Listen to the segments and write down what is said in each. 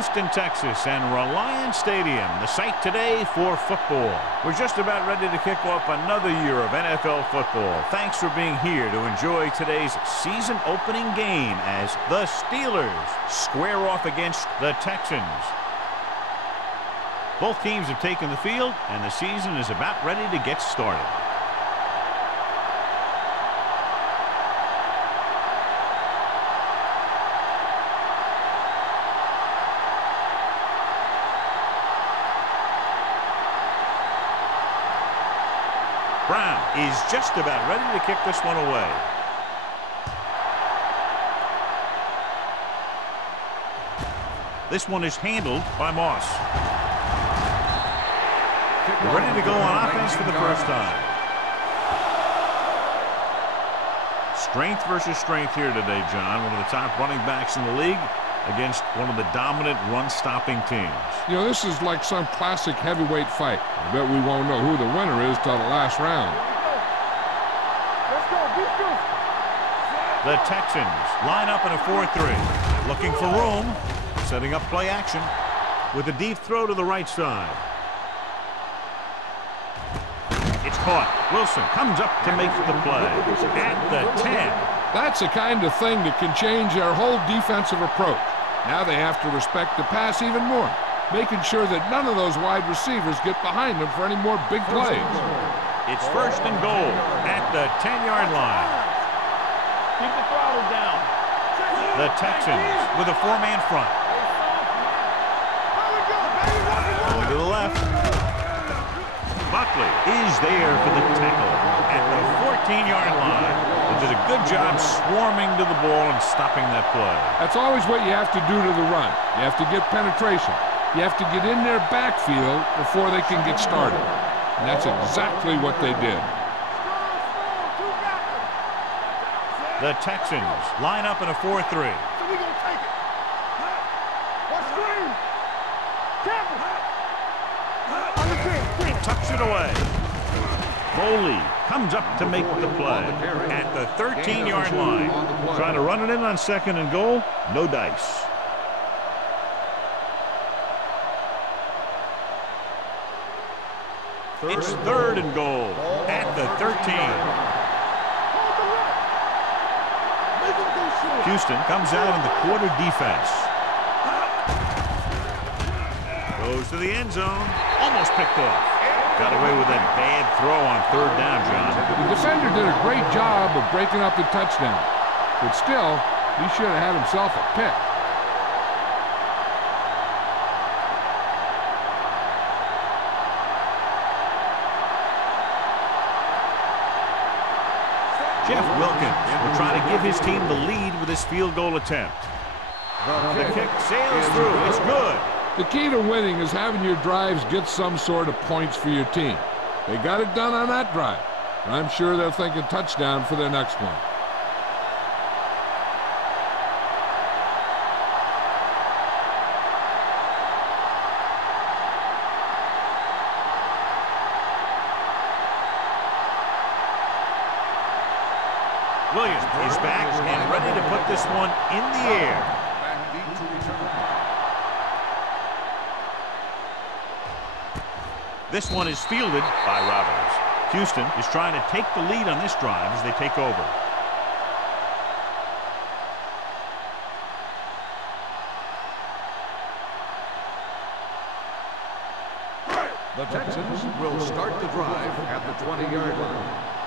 Houston, Texas, and Reliant Stadium, the site today for football. We're just about ready to kick off another year of NFL football. Thanks for being here to enjoy today's season opening game as the Steelers square off against the Texans. Both teams have taken the field, and the season is about ready to get started. Brown is just about ready to kick this one away. This one is handled by Moss. They're ready to go on offense for the first time. Strength versus strength here today, John. One of the top running backs in the league against one of the dominant run-stopping teams. You know, this is like some classic heavyweight fight. I bet we won't know who the winner is till the last round. The Texans line up in a 4-3. Looking for room. Setting up play action with a deep throw to the right side. It's caught. Wilson comes up to make the play at the 10. That's the kind of thing that can change their whole defensive approach. Now they have to respect the pass even more, making sure that none of those wide receivers get behind them for any more big plays. It's first and goal at the 10-yard line. Keep the throttle down. The Texans with a four-man front. Going to the left. Buckley is there for the tackle at the 14-yard line. They did a good job swarming to the ball and stopping that play. That's always what you have to do to the run. You have to get penetration. You have to get in their backfield before they can get started. And that's exactly what they did. The Texans line up in a 4-3. So we gonna take it. What screen? He tucks it away. Foley comes up to make the play at the 13-yard line. Trying to run it in on second and goal. No dice. It's third and goal at the 13. Houston comes out in the quarter defense. Goes to the end zone. Almost picked off. Got away with that bad throw on third down, John. The defender did a great job of breaking up the touchdown. But still, he should have had himself a pick. Jeff Wilkins will try to give his team the lead with his field goal attempt. The kick sails through. It's good. The key to winning is having your drives get some sort of points for your team. They got it done on that drive. And I'm sure they're thinking touchdown for their next one. Williams is back and ready to put this one in the air. This one is fielded by Roberts. Houston is trying to take the lead on this drive as they take over. The Texans will start the drive at the 20-yard line.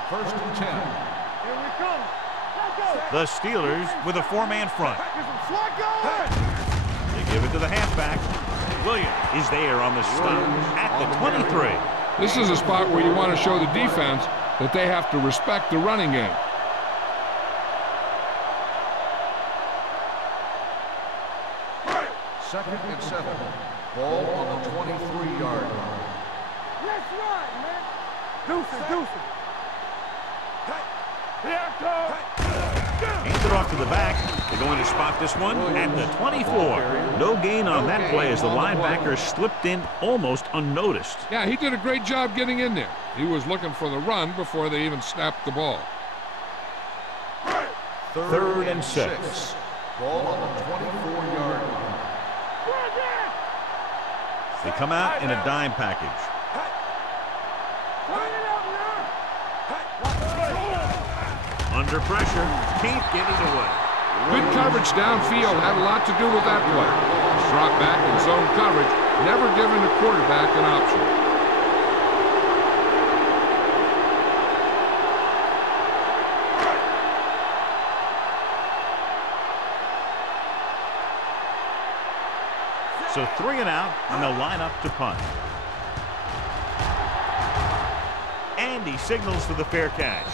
First and 10. Here we come. Let's go. The Steelers with a four-man front. They give it to the halfback. Williams is there on the stop at the 23. This is a spot where you want to show the defense that they have to respect the running game. Second and 7. Ball on the 23-yard line. Let's run, man. Deuces. Here it goes. Hands it off to the back. They're going to spot this one at the 24. No gain on that play as the linebacker slipped in almost unnoticed. Yeah, he did a great job getting in there. He was looking for the run before they even snapped the ball. Third and 6. Ball on the 24-yard line. They come out in a dime package. Under pressure, can't get it away. Good coverage downfield had a lot to do with that play. Drop back in zone coverage, never giving the quarterback an option. So 3 and out, and they'll line up to punt. And he signals for the fair catch.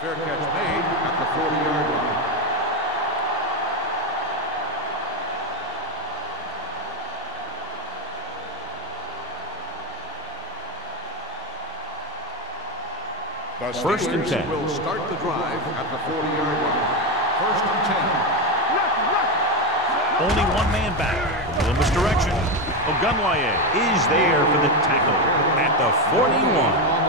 Fair catch made at the 40-yard line. First and 10. Will start the drive at the 40-yard line. First and 10. Only one man back. In the misdirection. Ogunwaye is there for the tackle at the 41.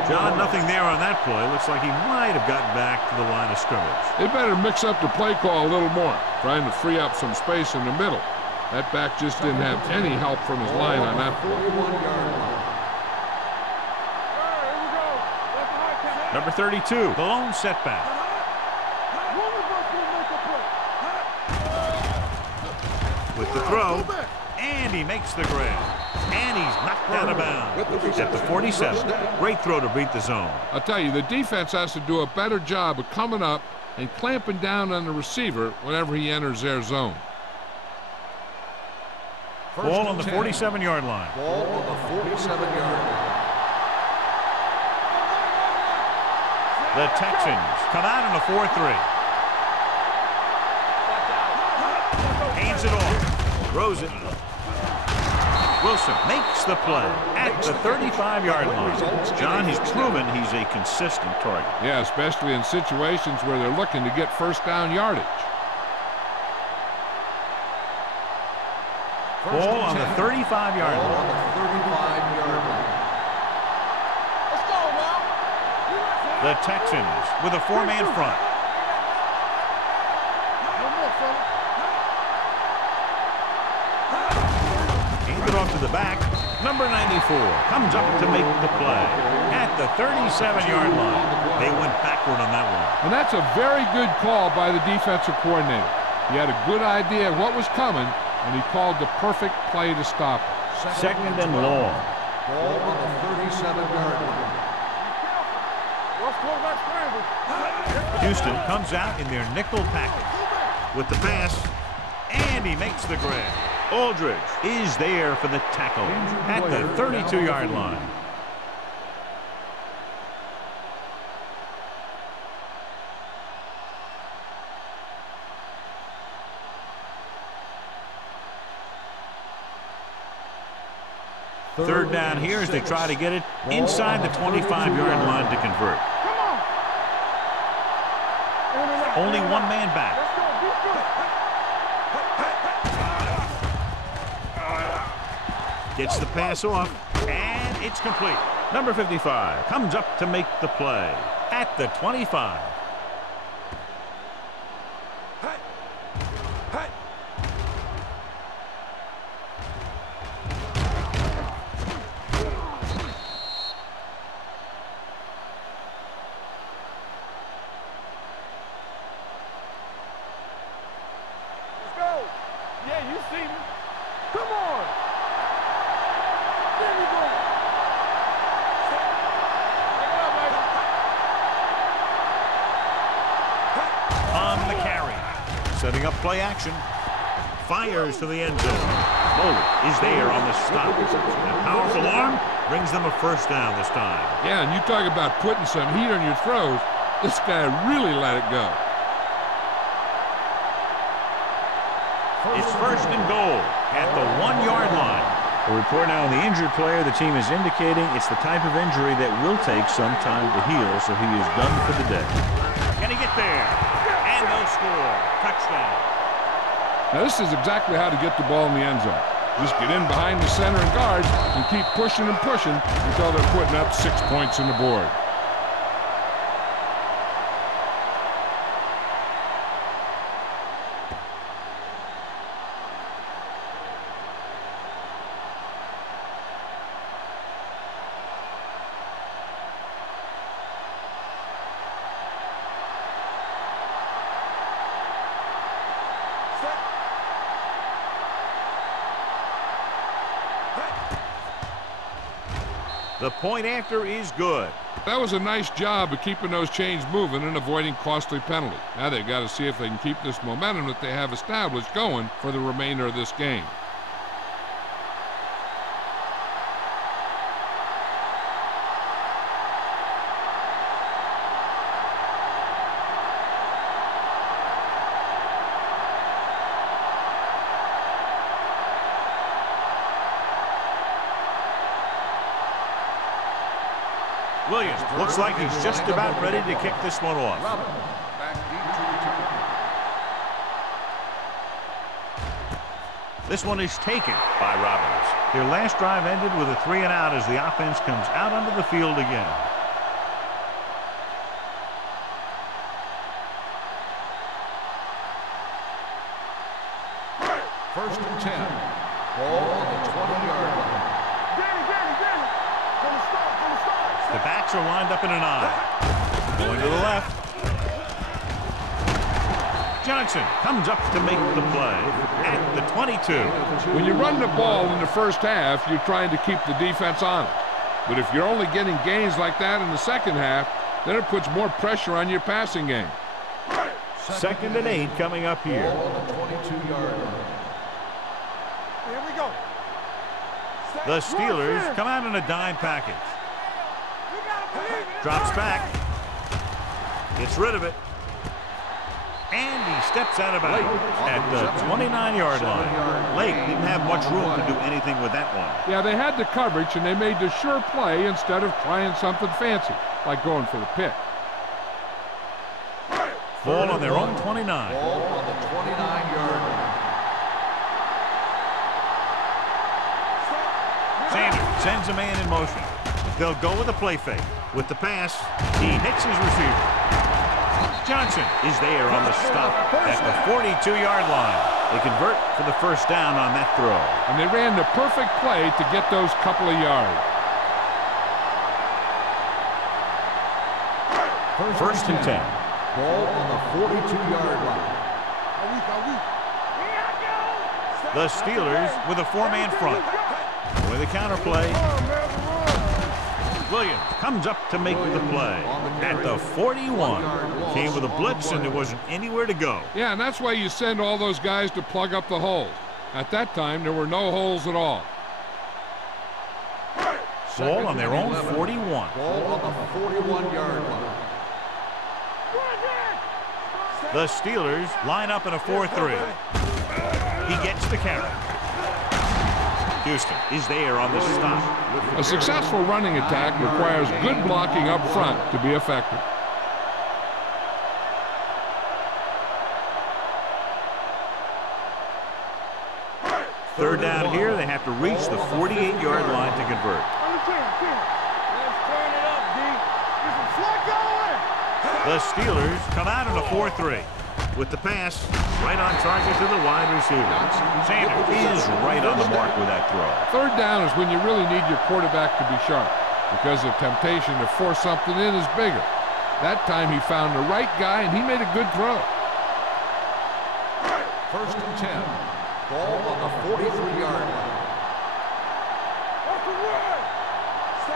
John, nothing there on that play. Looks like he might have gotten back to the line of scrimmage. They better mix up the play call a little more, trying to free up some space in the middle. That back just didn't have any help from his line on that play. Number 32, the lone setback. With the throw, and he makes the grab. And he's knocked out of bounds at the 47. Great throw to beat the zone. I'll tell you, the defense has to do a better job of coming up and clamping down on the receiver whenever he enters their zone. Ball on the 47-yard line. Ball on the 47-yard line. The Texans come out in a 4-3. Hands it off. Throws it. Wilson makes the play at the 35-yard line. John, he's proven he's a consistent target. Yeah, especially in situations where they're looking to get first down yardage. Ball on the 35-yard line. On the 35-yard line. Let's go, man. The Texans with a 4-man front. No more, fella. Hand it off to the back. Number 94 comes up to make the play at the 37-yard line. They went backward on that one. And that's a very good call by the defensive coordinator. He had a good idea of what was coming, and he called the perfect play to stop it. Second and long. Ball on the 37-yard line. Houston comes out in their nickel package with the pass, and he makes the grab. Aldridge is there for the tackle at the 32-yard line. Third down here as they try to get it inside the 25-yard line to convert. Only one man back. Gets the pass off, and it's complete. Number 55 comes up to make the play at the 25. Setting up play action. Fires to the end zone. Bowler is there on the stop. That powerful arm brings them a first down this time. Yeah, and you talk about putting some heat on your throws. This guy really let it go. It's first and goal at the 1-yard line. A report now on the injured player. The team is indicating it's the type of injury that will take some time to heal, so he is done for the day. Can he get there? And they'll score. Touchdown. Now, this is exactly how to get the ball in the end zone. Just get in behind the center and guards and keep pushing and pushing until they're putting up 6 points on the board. The point after is good. That was a nice job of keeping those chains moving and avoiding costly penalty. Now they've got to see if they can keep this momentum that they have established going for the remainder of this game. Williams looks like he's just about ready to kick this one off. This one is taken by Robbins. Their last drive ended with a 3-and-out as the offense comes out onto the field again. First and 10. Ball on the 20-yard line. The backs are lined up in an eye. Going to the left. Johnson comes up to make the play at the 22. When you run the ball in the first half, you're trying to keep the defense honest. But if you're only getting gains like that in the second half, then it puts more pressure on your passing game. Second and 8 coming up here. Ball on the 22-yard line. Here we go. The Steelers come out in a dime package. Drops back. Gets rid of it. And he steps out of bounds at the 29-yard line. Lake didn't have much room to do anything with that one. Yeah, they had the coverage, and they made the sure play instead of trying something fancy, like going for the pick. Ball on their own 29. Ball on the 29-yard line. Sanders sends a man in motion. They'll go with a play fake. With the pass, he hits his receiver. Johnson is there on the stop at the 42-yard line. They convert for the first down on that throw. And they ran the perfect play to get those couple of yards. First and 10. Ball on the 42-yard line. The Steelers with a 4-man front. With a counter play. Williams comes up to make the play at the 41. Came with a blitz and there wasn't anywhere to go. Yeah, and that's why you send all those guys to plug up the holes. At that time, there were no holes at all. Ball on their own 41. Ball on the 41-yard line. The Steelers line up in a 4-3. He gets the carry. Houston is there on the stop. A successful running attack requires good blocking up front to be effective. Third down here, they have to reach the 48-yard line to convert. Let's turn it up, D. Get some slack going. The Steelers come out in a 4-3. With the pass, right on target to the wide receiver. Sanders is right on the mark with that throw. Third down is when you really need your quarterback to be sharp, because the temptation to force something in is bigger. That time he found the right guy and he made a good throw. First and 10. Ball on the 43-yard line.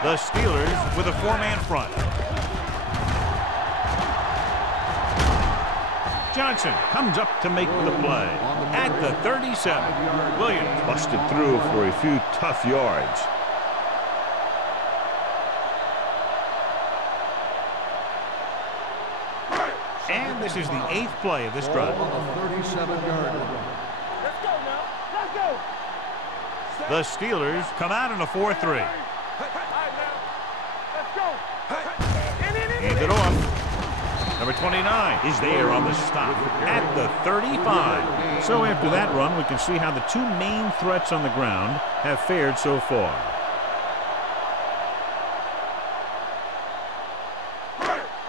The Steelers with a 4-man front. Johnson comes up to make the play at the 37. Williams busted through for a few tough yards. And this is the 8th play of this drive. On the 37-yard line. Let's go now. Let's go. The Steelers come out in a 4-3. All right, now. Let's go. Hands it off. Number 29 is there on the stop at the 35. So after that run, we can see how the two main threats on the ground have fared so far.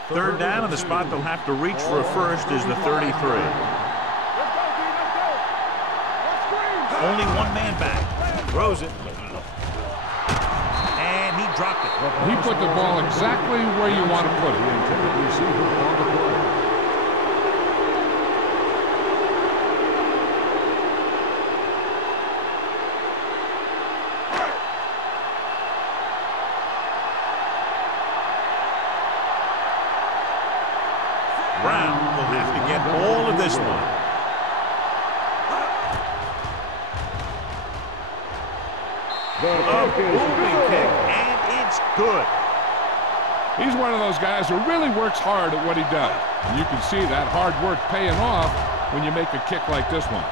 Third down, and the spot they'll have to reach for a first is the 33. Let's go, D. Let's go. Let's scream. Only one man back. Throws it. And he dropped it. He put the ball exactly where you want to put it. Brown will have to get all of this one. A booming kick, and it's good. He's one of those guys who really works hard at what he does. And you can see that hard work paying off when you make a kick like this one.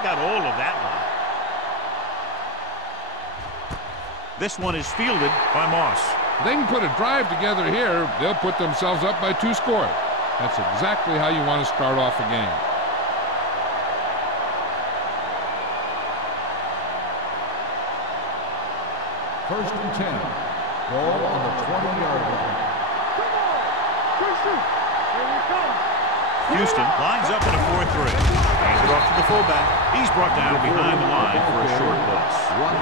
Got all of that one. This one is fielded by Moss. If they can put a drive together here, they'll put themselves up by 2 scores. That's exactly how you want to start off a game. First and 10. Ball on the 20-yard line. Come on! Christian! Here we come! Houston lines up in a 4-3. Hands it off to the fullback. He's brought down behind the line for a short loss.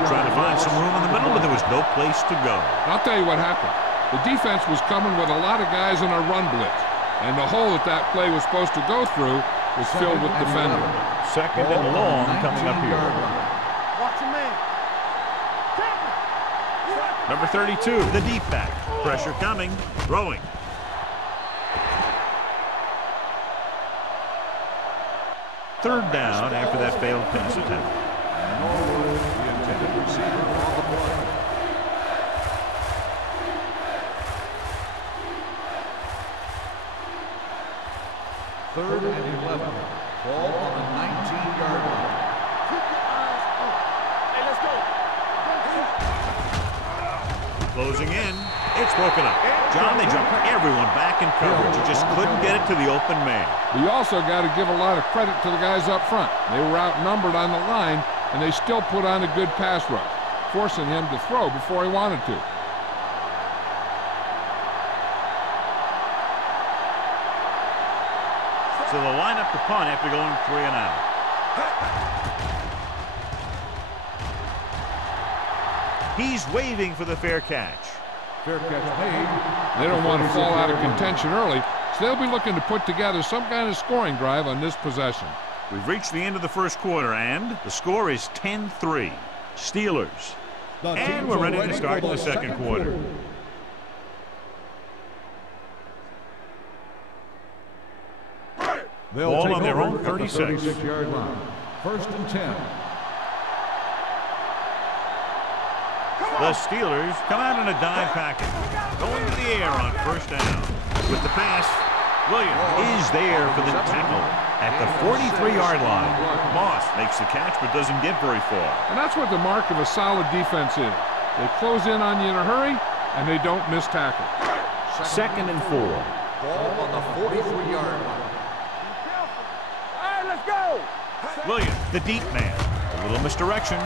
Trying to find some room in the middle, but there was no place to go. I'll tell you what happened. The defense was coming with a lot of guys in a run blitz, and the hole that play was supposed to go through was filled with defenders. Second and long coming up here. Watch your man. Number 32, the deep back. Pressure coming. Throwing. Third down after that failed pass attempt. Norwood, the intended receiver on the play. Third and 11. Ball on the 19-yard line. Keep your eyes open. Hey, let's go. Closing in. It's broken up. John, they jumped everyone back in coverage. You just couldn't get it to the open man. But you also got to give a lot of credit to the guys up front. They were outnumbered on the line, and they still put on a good pass rush, forcing him to throw before he wanted to. So they'll line up the punt after going 3 and out. He's waving for the fair catch. Fair catch made. They don't want to fall out of contention early, so they'll be looking to put together some kind of scoring drive on this possession. We've reached the end of the first quarter, and the score is 10-3. Steelers. And we're ready to start the second quarter. They'll Ball take on their over own at the 36. 36-yard line. First and 10. The Steelers come out in a dime package, going to the air on first down. With the pass, Williams is there for the tackle at the 43-yard line. Moss makes the catch but doesn't get very far. And that's what the mark of a solid defense is. They close in on you in a hurry, and they don't miss tackle. Second and 4. Ball on the 43-yard line. All right, let's go. Williams, the deep man. A little misdirection.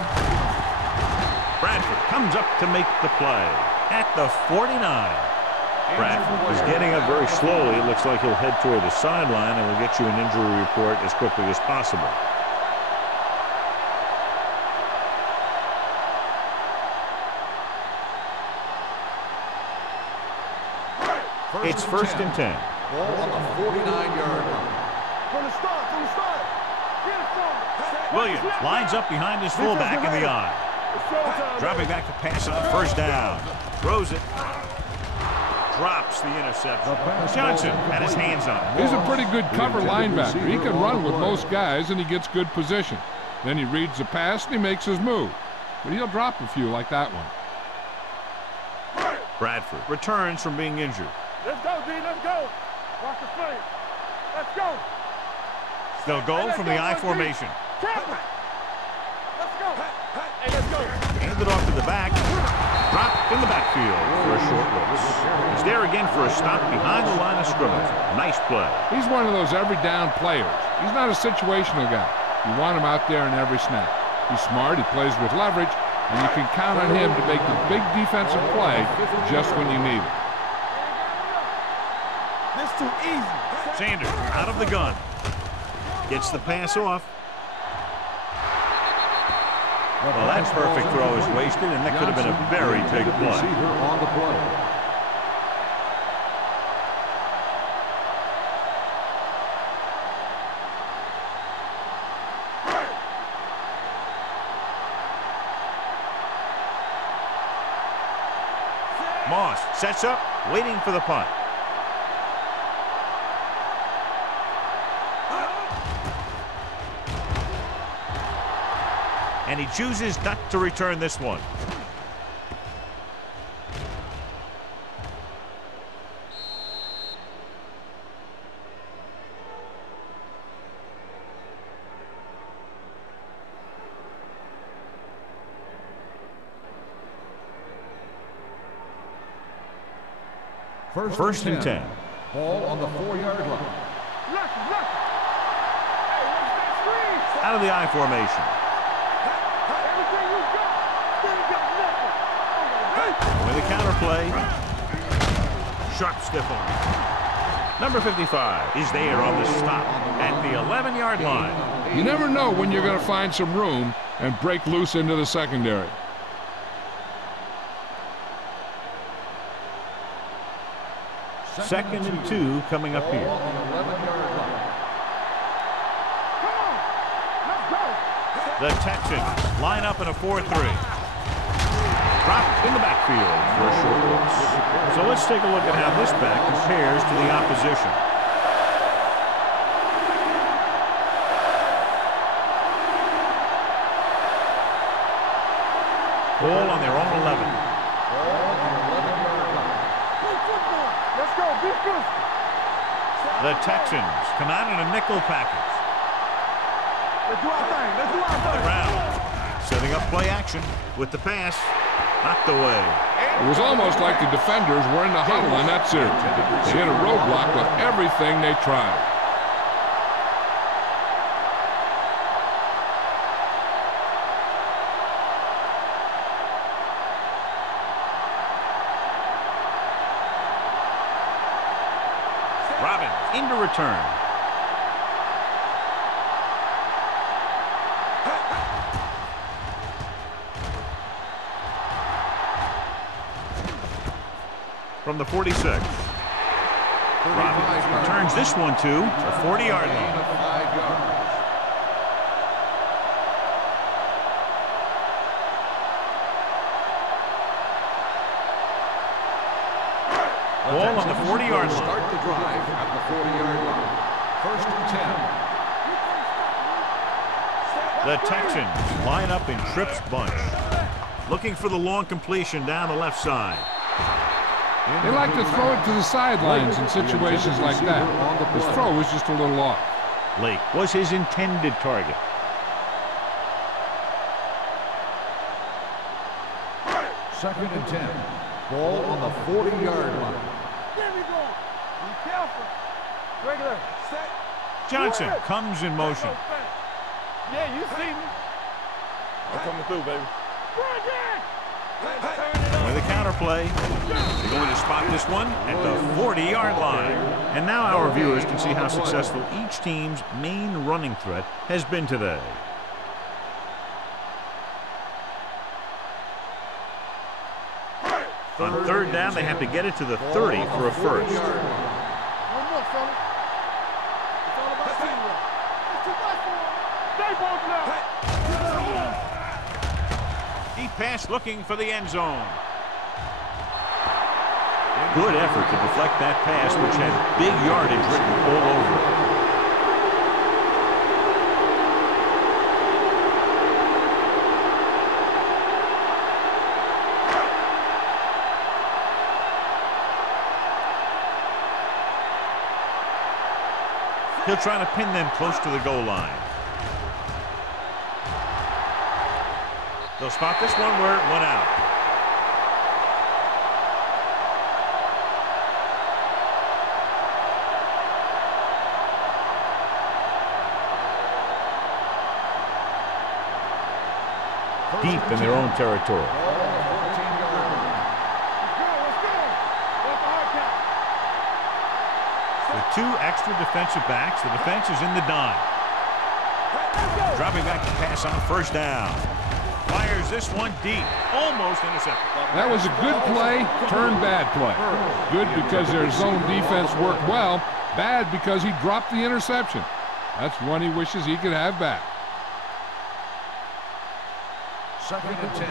Bradford comes up to make the play at the 49. Bradford is getting up very slowly. It looks like he'll head toward the sideline, and we'll get you an injury report as quickly as possible. It's first and 10. Ball on the 49-yard line. From the start, Get it from him. Williams lines up behind his fullback in the eye. It's showtime. Dropping back to pass on first down. Throws it. Drops the interception. Johnson had his hands on it. He's a pretty good cover linebacker. He can run with most guys, and he gets good position. Then he reads the pass, and he makes his move. But he'll drop a few like that one. Bradford returns from being injured. Let's go, D. Let's go. Watch the play. Let's go. They'll go from the I formation. Tampa. Let's go. Hey, let's go. Handed off to the back. Dropped in the backfield for a short loss. He's there again for a stop behind the line of scrimmage. Nice play. He's one of those every down players. He's not a situational guy. You want him out there in every snap. He's smart, he plays with leverage, and you can count on him to make the big defensive play just when you need it. This too easy. Sanders out of the gun. Gets the pass off. Well, that perfect throw is wasted, and that could have been a very big play. On the play. Moss sets up, waiting for the punt. And he chooses not to return this one. First and 10. Ball on the 4-yard line. Out of the I formation. With a counter play. Sharp stiff arm. Number 55 is there on the stop at the 11-yard line. You never know when you're going to find some room and break loose into the secondary. Second and 2 coming up here. The Texans line up in a 4-3. Dropped in the backfield for a short loss. So let's take a look at how this back compares to the opposition. Ball on their own 11. The Texans come out in a nickel package. Let's do our thing. Let's do our thing. Around. Setting up play action with the pass. Knocked away. It was almost like the defenders were in the huddle in that series. They hit a roadblock with everything they tried. Into return. From the 46. Robbins returns this one to the 40-yard line. Ball on the 40-yard line. Start the drive at the 40-yard line. First and 10. The Texans line up in Tripp's bunch. Looking for the long completion down the left side. They like to throw it to the sidelines in situations like that. His throw was just a little off. Lake was his intended target. Second and 10. Ball on the 40-yard line. There we go. Be careful. Regular. Set. Johnson comes in motion. Yeah, you see me. I'm coming through, baby. Let's turn it up. With a counter play, they're going to spot this one at the 40-yard line. And now our viewers can see how successful each team's main running threat has been today. On third down, they have to get it to the 30 for a first. One more, fella. It's all about teamwork. It's too much for him. Stay both now. Deep pass looking for the end zone. Good effort to deflect that pass, which had big yardage written all over it. He'll try to pin them close to the goal line. They'll spot this one where it went out. Deep in their own territory. Let's go. Walk the hard count. With two extra defensive backs, the defense is in the dime. Dropping back to pass on first down. Fires this one deep. Almost intercepted. That was a good play, turned bad play. Good because their zone defense worked well. Bad because he dropped the interception. That's one he wishes he could have back. 2nd and 10.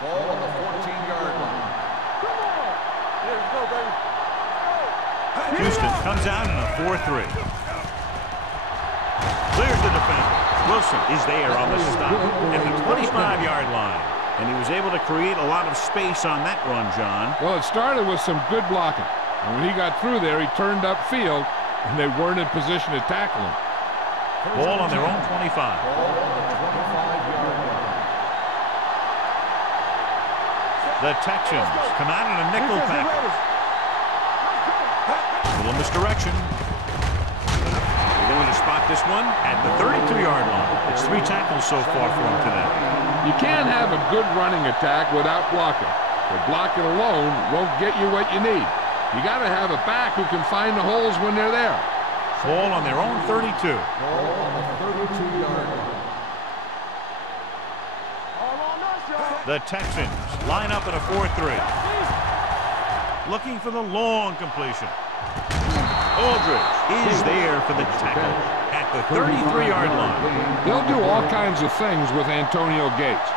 Ball on the 14-yard line. Come on. Here we go, baby. Houston comes out in a 4-3. Clears the defender. Wilson is there on the stop at the 25-yard line. And he was able to create a lot of space on that run, John. Well, it started with some good blocking. And when he got through there, he turned upfield, and they weren't in position to tackle him. Ball on their own 25. Ball on the 25-yard line. The Texans come out in a nickel package. A little misdirection. They're going to spot this one at the 32-yard line. It's 3 tackles so far for him today. You can't have a good running attack without blocking. But blocking alone won't get you what you need. You got to have a back who can find the holes when they're there. Ball on their own 32. Ball on the 32-yard line. The Texans line up in a 4-3. Looking for the long completion. Aldridge is there for the tackle at the 33-yard line. They'll do all kinds of things with Antonio Gates.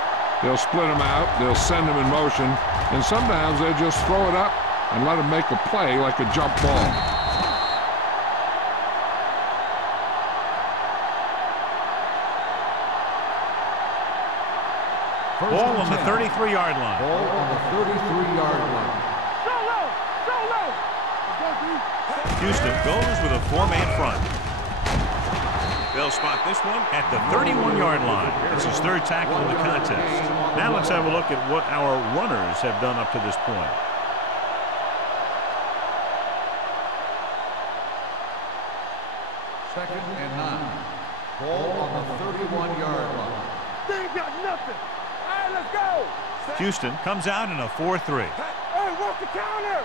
They'll split him out, they'll send him in motion, and sometimes they just throw it up and let him make a play like a jump ball. Ball on the 33-yard line. Ball on the 33-yard line. Houston goes with a 4-man front. They'll spot this one at the 31-yard line. It's his 3rd tackle in the contest. Now let's have a look at what our runners have done up to this point. Second and 9. Ball on the 31-yard line. They ain't got nothing. All right, let's go. Houston comes out in a 4-3. Hey, what's the counter?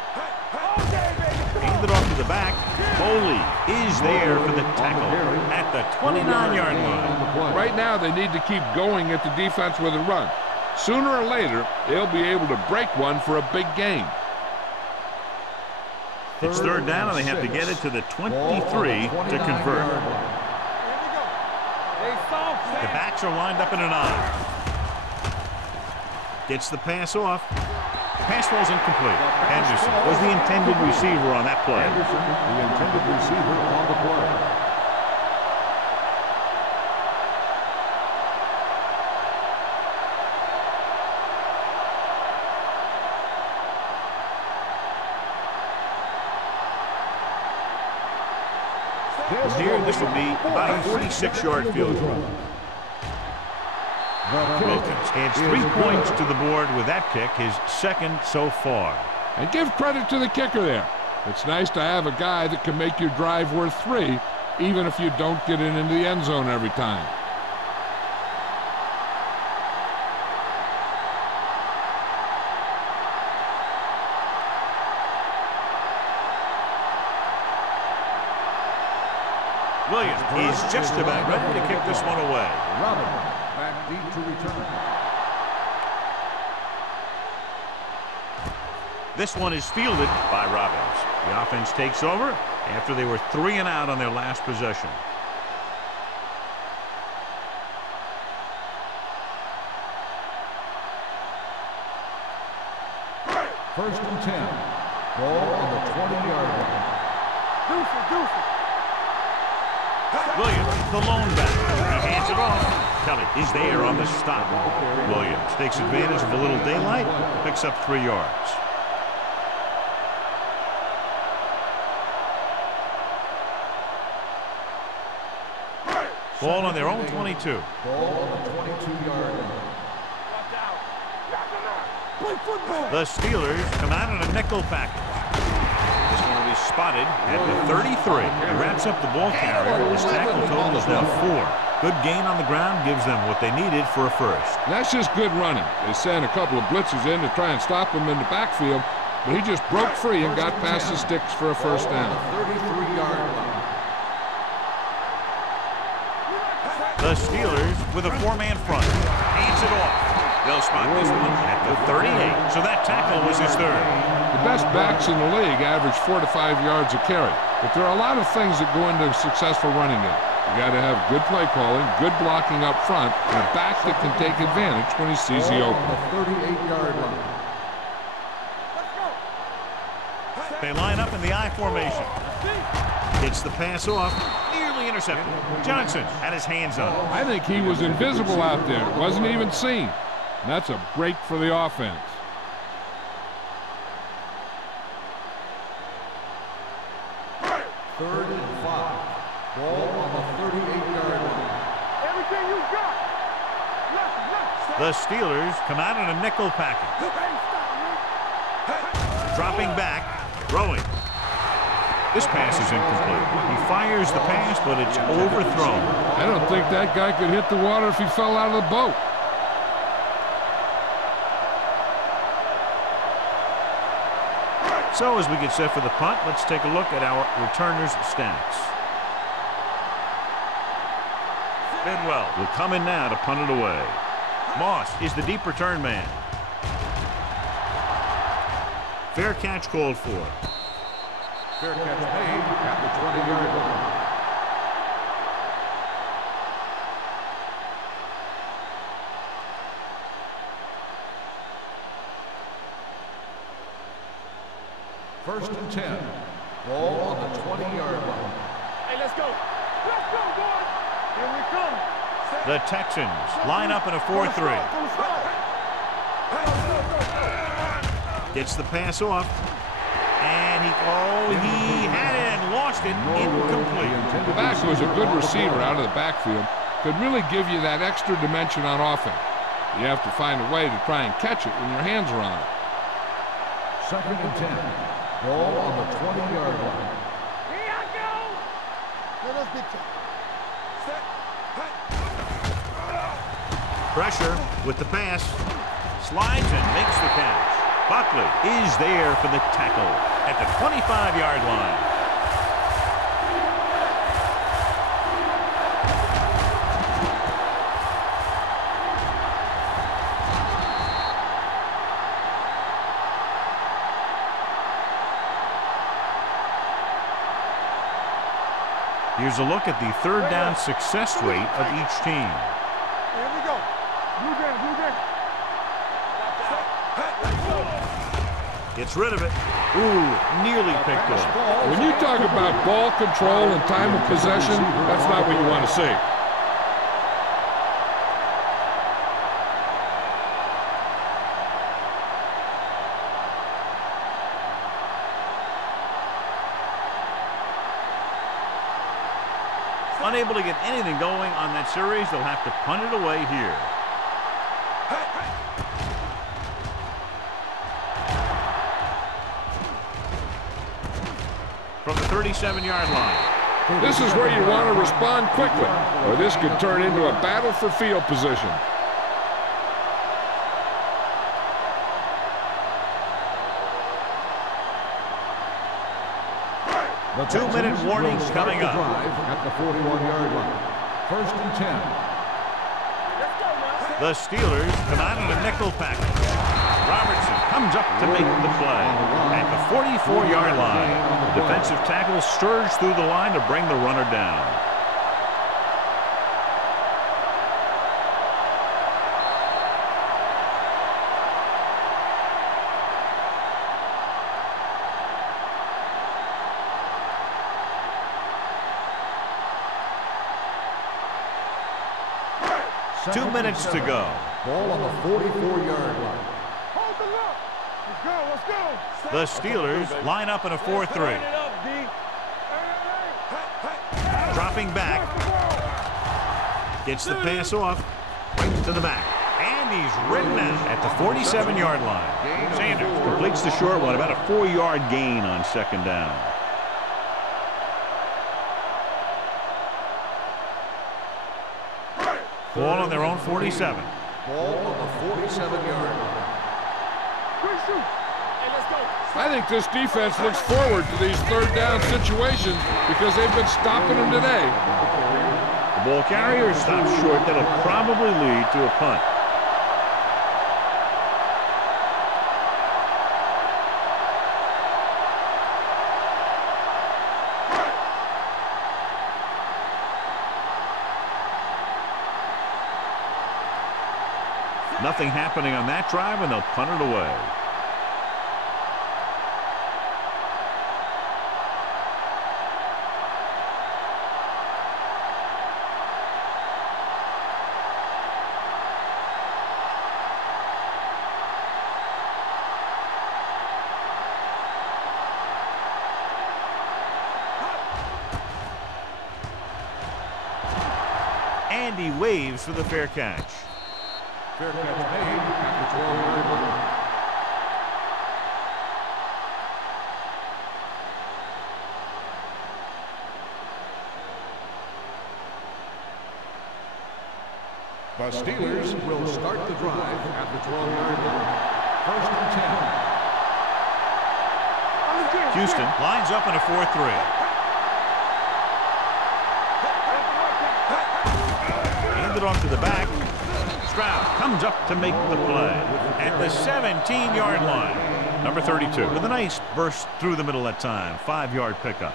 Okay, baby. Handed off to the back. Foley is there for the tackle at the 29-yard line. Right now, they need to keep going at the defense with a run. Sooner or later, they'll be able to break one for a big gain. It's 3rd down, and they have to get it to the 23 to convert. The backs are lined up in an I. Gets the pass off. Pass falls incomplete. Henderson was the intended receiver on that play. Henderson, the intended receiver on the play. Here, this will be about a 46-yard field goal. Wilkins adds 3 points to the board with that kick, his 2nd so far. And give credit to the kicker there. It's nice to have a guy that can make your drive worth 3, even if you don't get it into the end zone every time. Williams is just about ready to kick this one away. Robin back deep to return. This one is fielded by Robbins. The offense takes over after they were 3 and out on their last possession. First and 10. Ball on the 20-yard line. Deuce. Williams, the lone back. He hands it off. Kelly is there on the stop. Williams takes advantage of a little daylight, picks up 3 yards. Ball on their own 22. Ball on the 22-yard line. The Steelers come out in a nickel package. This one will be spotted at the 33. He wraps up the ball carrier. His tackle total is now 4. Good gain on the ground gives them what they needed for a first. That's just good running. They sent a couple of blitzes in to try and stop him in the backfield, but he just broke free and got past the sticks for a first down. 33-yard line. The Steelers with a 4-man front. Hands it off. They'll spot this one at the 38. So that tackle was his third. The best backs in the league average 4 to 5 yards a carry. But there are a lot of things that go into a successful running game. You got to have good play calling, good blocking up front, and a back that can take advantage when he sees the open. The 38-yard line. They line up in the I formation. Gets the pass off. Nearly intercepted. Johnson had his hands on it. I think he was invisible out there. It wasn't even seen. And that's a break for the offense. Third and 5. Ball on the 38-yard line. Everything you got. Left. The Steelers come out in a nickel package. Dropping back, throwing. This pass is incomplete. He fires the pass, but it's overthrown. I don't think that guy could hit the water if he fell out of the boat. So as we get set for the punt, let's take a look at our returners' stats. Bidwell will come in now to punt it away. Moss is the deep return man. Fair catch called for. Fair catch made at the 20-yard line. First and 10. Ball on the 20-yard line. Hey, let's go. Let's go, boys. Here we come. The Texans line up in a 4-3. Gets the pass off. And he had it and lost it. Incomplete. The back was a good receiver out of the backfield. Could really give you that extra dimension on offense. You have to find a way to try and catch it when your hands are on it. Second and 10. Ball on the 20-yard line. Here I go. Let us be tough. Pressure with the pass. Slides and makes the catch. Buckley is there for the tackle at the 25-yard line. Here's a look at the third down success rate of each team. Here we go. Blue game. Gets rid of it. Ooh, nearly picked off. When you talk about ball control and time of possession, that's not what you want to see. 'Unable to get anything going on that series, they'll have to punt it away here. From the 37-yard line. This is where you want to respond quickly, or this could turn into a battle for field position. The 2-minute warnings coming up. At the 41-yard line. First and 10. The Steelers come out in a nickel package. Robertson comes up to make the play. At the 44-yard line, the defensive tackle surged through the line to bring the runner down. Second 2 minutes to go. Ball on the 44-yard line. Hold the look. Let's go. The Steelers line up in a 4-3. Dropping back. Gets the pass off. Right to the back. And he's ridden out at the 47-yard line. Sanders completes the short one. About a 4-yard gain on second down. Ball on their own 47. Ball on the 47-yard line. I think this defense looks forward to these third down situations because they've been stopping them today. The ball carrier stops short. That'll probably lead to a punt. Nothing happening on that drive, and they'll punt it away. And he waves for the fair catch. Fair catch made at the 12-yard line. The Steelers will start the drive at the 12-yard line. 1st and 10. Houston lines up in a 4-3. Handed off to the back. Stroud comes up to make the play at the 17-yard line. Number 32 with a nice burst through the middle that time. 5-yard pickup.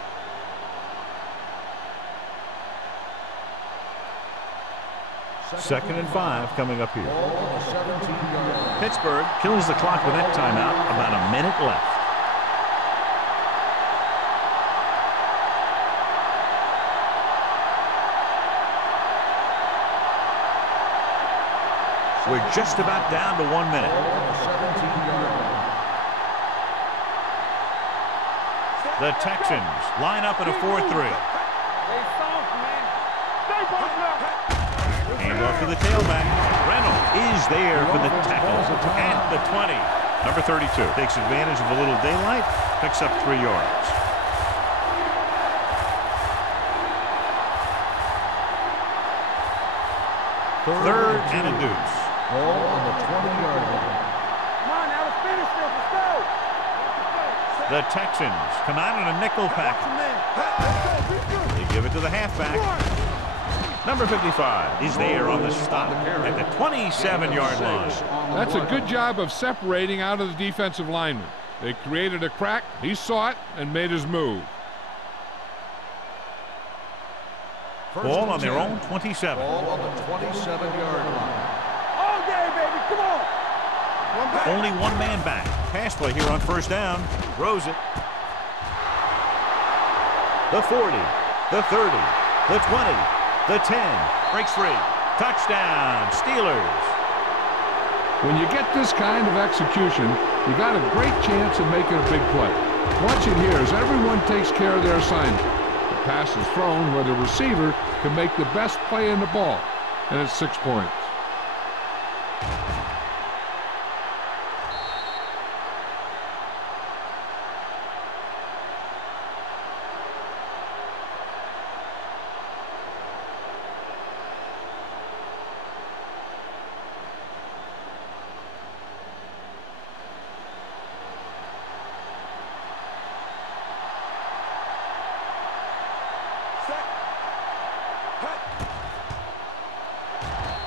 Second and 5 coming up here. Pittsburgh kills the clock with that timeout. About a minute left. We're just about down to 1 minute. The Texans line up in a 4-3. Hand off to the tailback. Reynolds is there for the tackle at the 20. Number 32 takes advantage of a little daylight, picks up 3 yards. Third and a deuce. Ball on the 20-yard line. Come on, now let's finish this. Let's go. The Texans come out in a nickel package. They give it to the halfback. Number 55 is there on the stop at the 27-yard line. That's a good job of separating out of the defensive lineman. They created a crack, he saw it, and made his move. Ball on their own 27. Ball on the 27-yard line. All day, baby, come on. Only one man back. Pass play here on 1st down. Throws it. The 40, the 30, the 20, the 10. Breaks free. Touchdown, Steelers. When you get this kind of execution, you got a great chance of making a big play. Watch it here as everyone takes care of their assignment. The pass is thrown where the receiver can make the best play in the ball, and it's 6 points.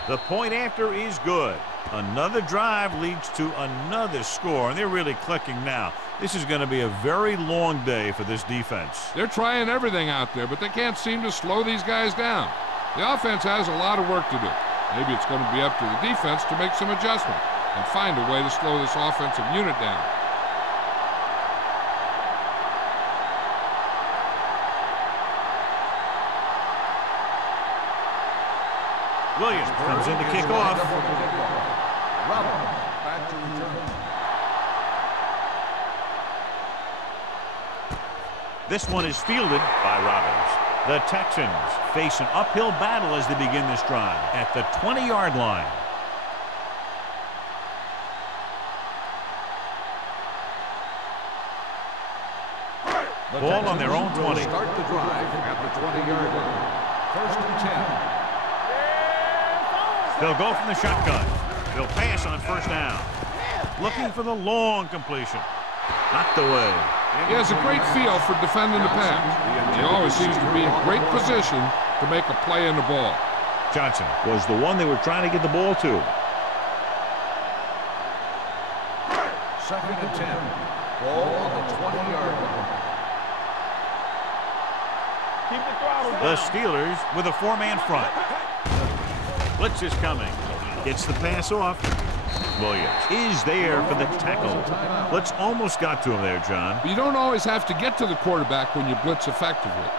The point after is good. Another drive leads to another score, and they're really clicking now. This is going to be a very long day for this defense. They're trying everything out there, but they can't seem to slow these guys down. The offense has a lot of work to do. Maybe it's going to be up to the defense to make some adjustment and find a way to slow this offensive unit down. Williams comes in to kick off. Back to return. This one is fielded by Robbins. The Texans face an uphill battle as they begin this drive at the 20-yard line. Ball on their own 20. Start the drive at the 20-yard line. 1st and 10. They'll go from the shotgun. They'll pass on 1st down. Looking for the long completion. Not the way. He has a great feel for defending the pass. He always seems to be in great position to make a play in the ball. Johnson was the one they were trying to get the ball to. 2nd and 10. Ball on the 20-yard line. The Steelers with a 4-man front. Blitz is coming. Gets the pass off. Williams is there for the tackle. Blitz almost got to him there, John. But you don't always have to get to the quarterback when you blitz effectively.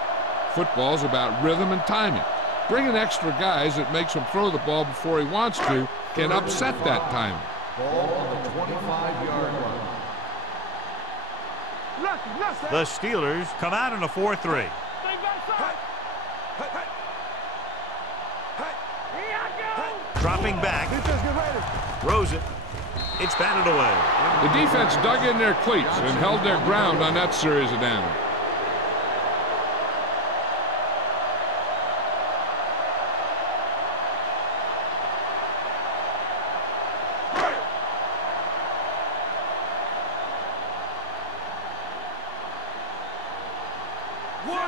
Football's about rhythm and timing. Bringing extra guys that makes him throw the ball before he wants to can upset that timing. Ball on the 25-yard line. The Steelers come out in a 4-3. Dropping back. Throws it. It's batted away. The defense dug in their cleats and held their ground on that series of downs.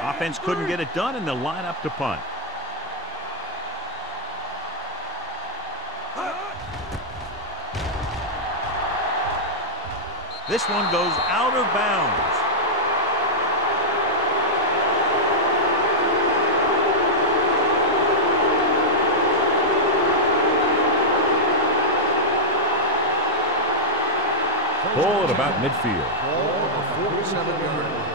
Offense couldn't get it done, and they'll line up to punt. This one goes out of bounds. Ball at about midfield. Ball on the 47-yard line.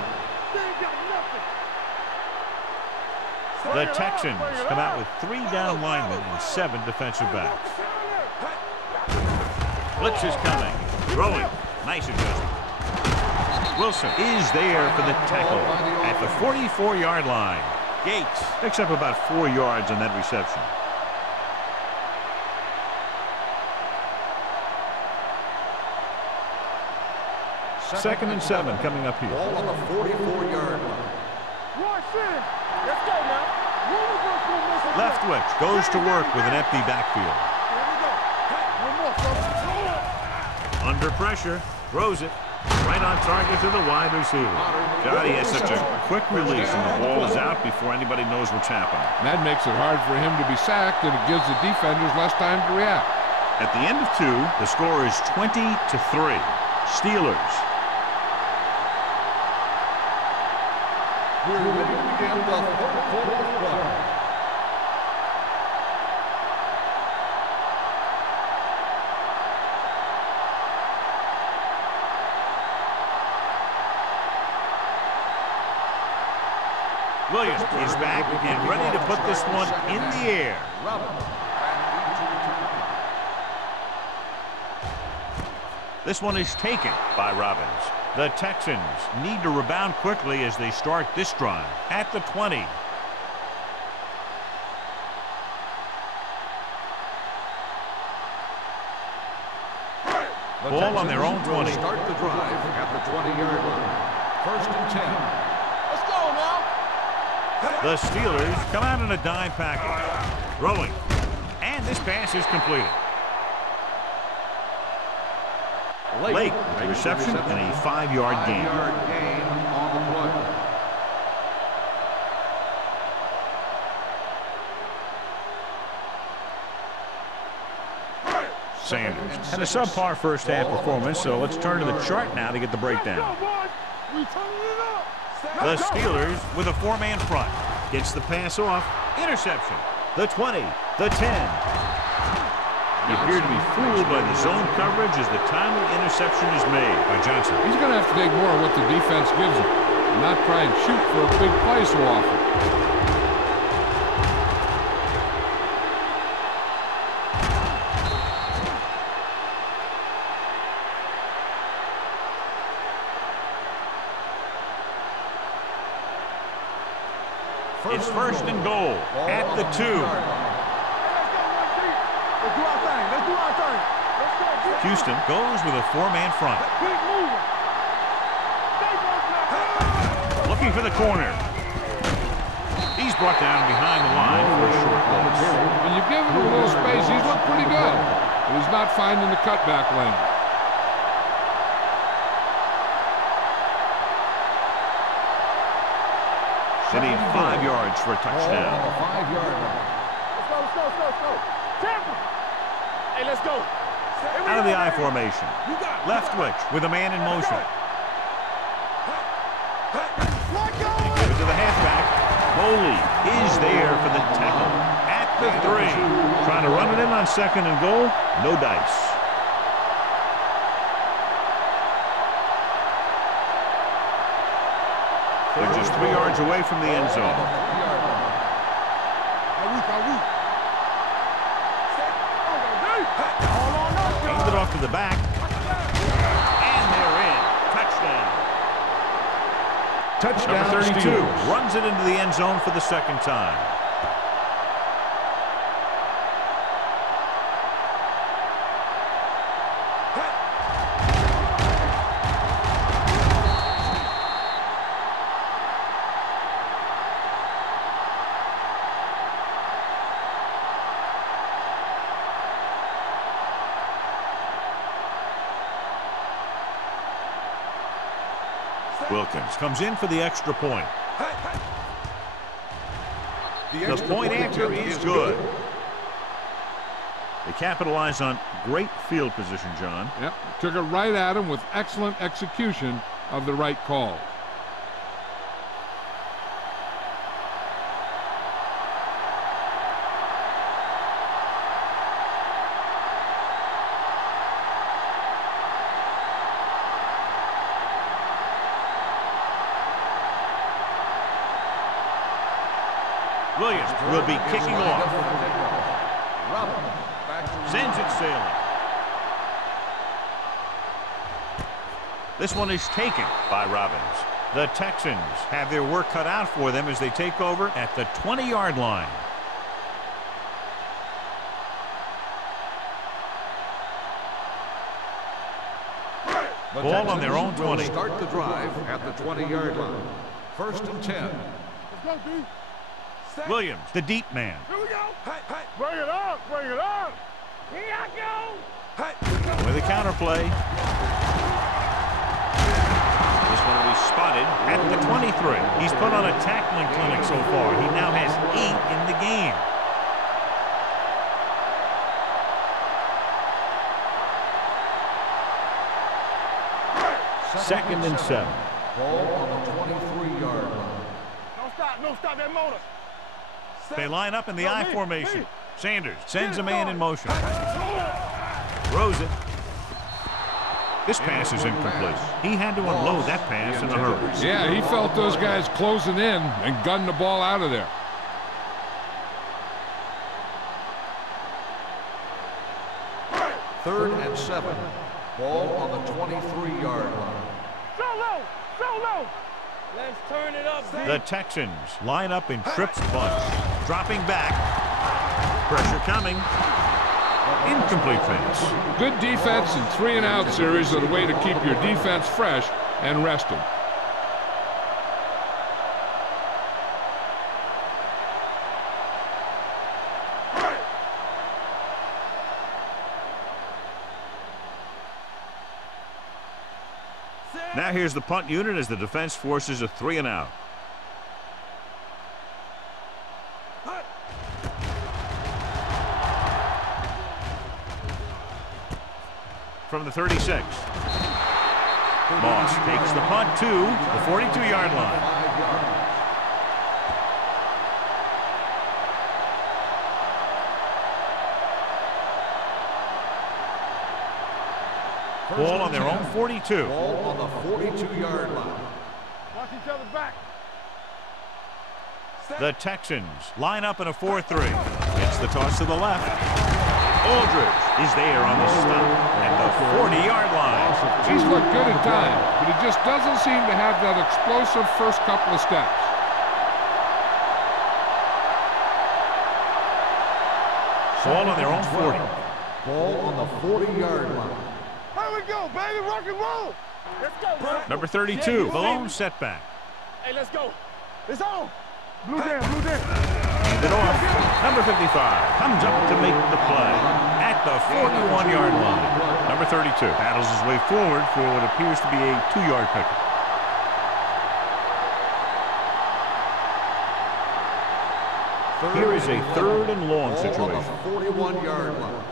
The Texans come out with 3 down linemen and 7 defensive backs. Blitz is coming. Throwing. Nice adjustment. Wilson is there for the tackle at the 44-yard line. Gates picks up about 4 yards on that reception. Second and 7 coming up here. Ball on the 44-yard line. Let's go now. Leftwich goes to work with an empty backfield. Under pressure, throws it right on target to the wide receiver. God, he has such a quick release, and the ball is out before anybody knows what's happening. That makes it hard for him to be sacked, and it gives the defenders less time to react. At the end of 2, the score is 20-3. Steelers. We're ready to begin the third quarter of play. Williams is back and ready to put this one in the air. This one is taken by Robbins. The Texans need to rebound quickly as they start this drive at the 20. Ball on their own 20. Start the drive at the 20-yard line. First and 10. Let's go now. The Steelers come out in a dime package. Throwing. And this pass is completed. Late the reception and a 5-yard gain. 5-yard gain on the play. Sanders had a subpar first half performance, so let's turn to the chart now to get the breakdown. The Steelers with a 4-man front. Gets the pass off. Interception. The 20. The 10. He appeared to be fooled by the zone coverage as the timely interception is made by Johnson. He's going to have to take more of what the defense gives him and not try and shoot for a big play so often. It's first and goal at the 2. Houston goes with a 4-man front. Looking for the corner. He's brought down behind the line for a short loss. When you give him a little space, he's looked pretty good, but he's not finding the cutback lane. They need 5 yards for a touchdown. 5-yard line. Let's go. Tampa. Hey, let's go. Out of the I formation. Leftwich with a man in motion. Give it to the halfback. Foley is there for the tackle at the 3. Trying to run it in on 2nd and goal. No dice. They're just 3 yards away from the end zone. Hand it off to the back. And they're in. Touchdown. Touchdown. Number 32 Steelers. runs it into the end zone for the 2nd time. Wilkins comes in for the extra point. The point after is good. They capitalize on great field position, John. Yep, took it right at him with excellent execution of the right call. Williams will be kicking off. Sends it sailing. This one is taken by Robbins. The Texans have their work cut out for them as they take over at the 20-yard line. Ball on their own 20. Start the drive at the 20-yard line. 1st and 10. Let's go, D. Williams, the deep man. Here we go. Bring it up. Bring it up. Here I go. With a counterplay. This one will be spotted at the 23. He's put on a tackling clinic so far. He now has 8 in the game. Second and 7. Ball on the 23-yard line. Don't stop that motor. They line up in the I formation. Sanders sends a man in motion. Throws it. This pass is incomplete. He had to unload that pass in a hurry. Yeah, he felt those guys closing in and gunned the ball out of there. Third and 7. Ball on the 23-yard line. Solo. Let's turn it up. The Texans line up in trips bunch. Dropping back. Pressure coming. Incomplete pass. Good defense and 3-and-out series are the way to keep your defense fresh and rested. Now here's the punt unit as the defense forces a 3-and-out. From the 36. Moss takes the punt to the 42-yard line. Ball on their own 42. Ball on the 42-yard line. Watch each other back. The Texans line up in a 4-3. It's the toss to the left. Aldridge is there on the stop at the 40-yard line. He's looked good at times, but he just doesn't seem to have that explosive first couple of steps. Ball on their own 40. Ball on the 40-yard line. Here we go, baby. Rock and roll. Let's go, bro. Number 32, the lone setback. Hey, let's go. It's on. Blue down. Hand it off. Number 55 comes up to make the play at the 41-yard line. Number 32 battles his way forward for what appears to be a 2-yard pickup. Here is a 3rd and long situation. Ball on the 41-yard line.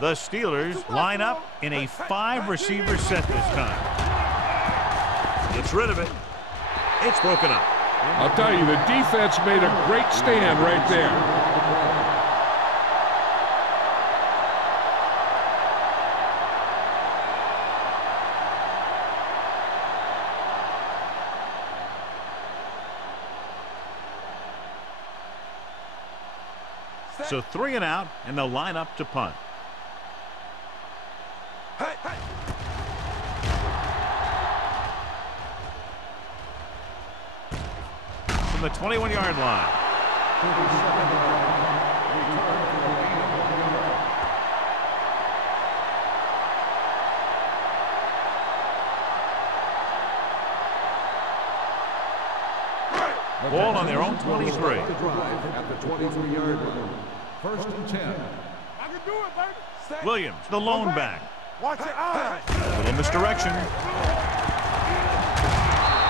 The Steelers line up in a 5-receiver set this time. Gets rid of it. It's broken up. I'll tell you, the defense made a great stand right there. So 3 and out, and they'll line up to punt. From the 21-yard line. Ball on their own 23. At the 23-yard line. First and 10. I can do it, baby. Williams, the lone back. Watch your eyes. Little misdirection.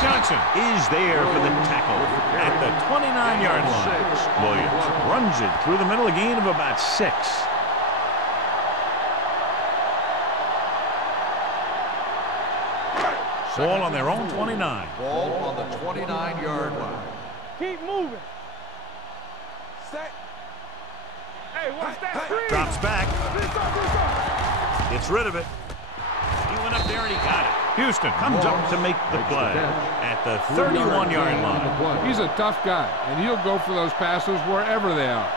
Johnson is there for the tackle at the 29-yard line. Williams runs it through the middle, a gain of about 6. Ball on their own 29. Ball on the 29-yard line. Keep moving. Set. Hey, watch that screen. Drops back. Gets rid of it. He went up there and he got it. Houston comes up to make the play at the 31-yard line. He's a tough guy, and he'll go for those passes wherever they are.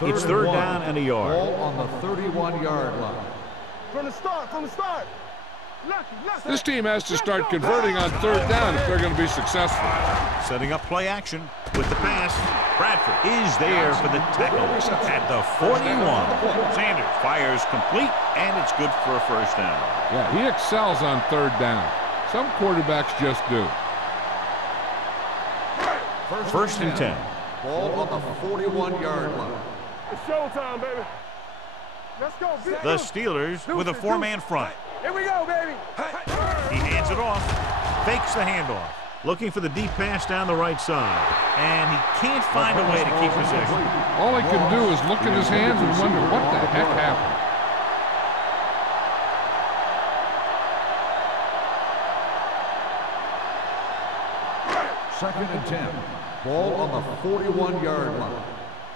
It's third down and a yard. Ball on the 31-yard line. From the start. This team has to start converting on third down if they're going to be successful. Setting up play action with the pass. Bradford is there for the tackle at the 41. Sanders fires complete, and it's good for a first down. Yeah, he excels on third down. Some quarterbacks just do. First and 10. Ball on the 41-yard line. It's showtime, baby. Let's go. The Steelers with a 4-man front. Here we go, baby. He hands it off. Fakes the handoff. Looking for the deep pass down the right side. And he can't find a way to keep possession. All he can do is look at his hands and wonder what the heck happened. Second and 10. Ball on the 41-yard line.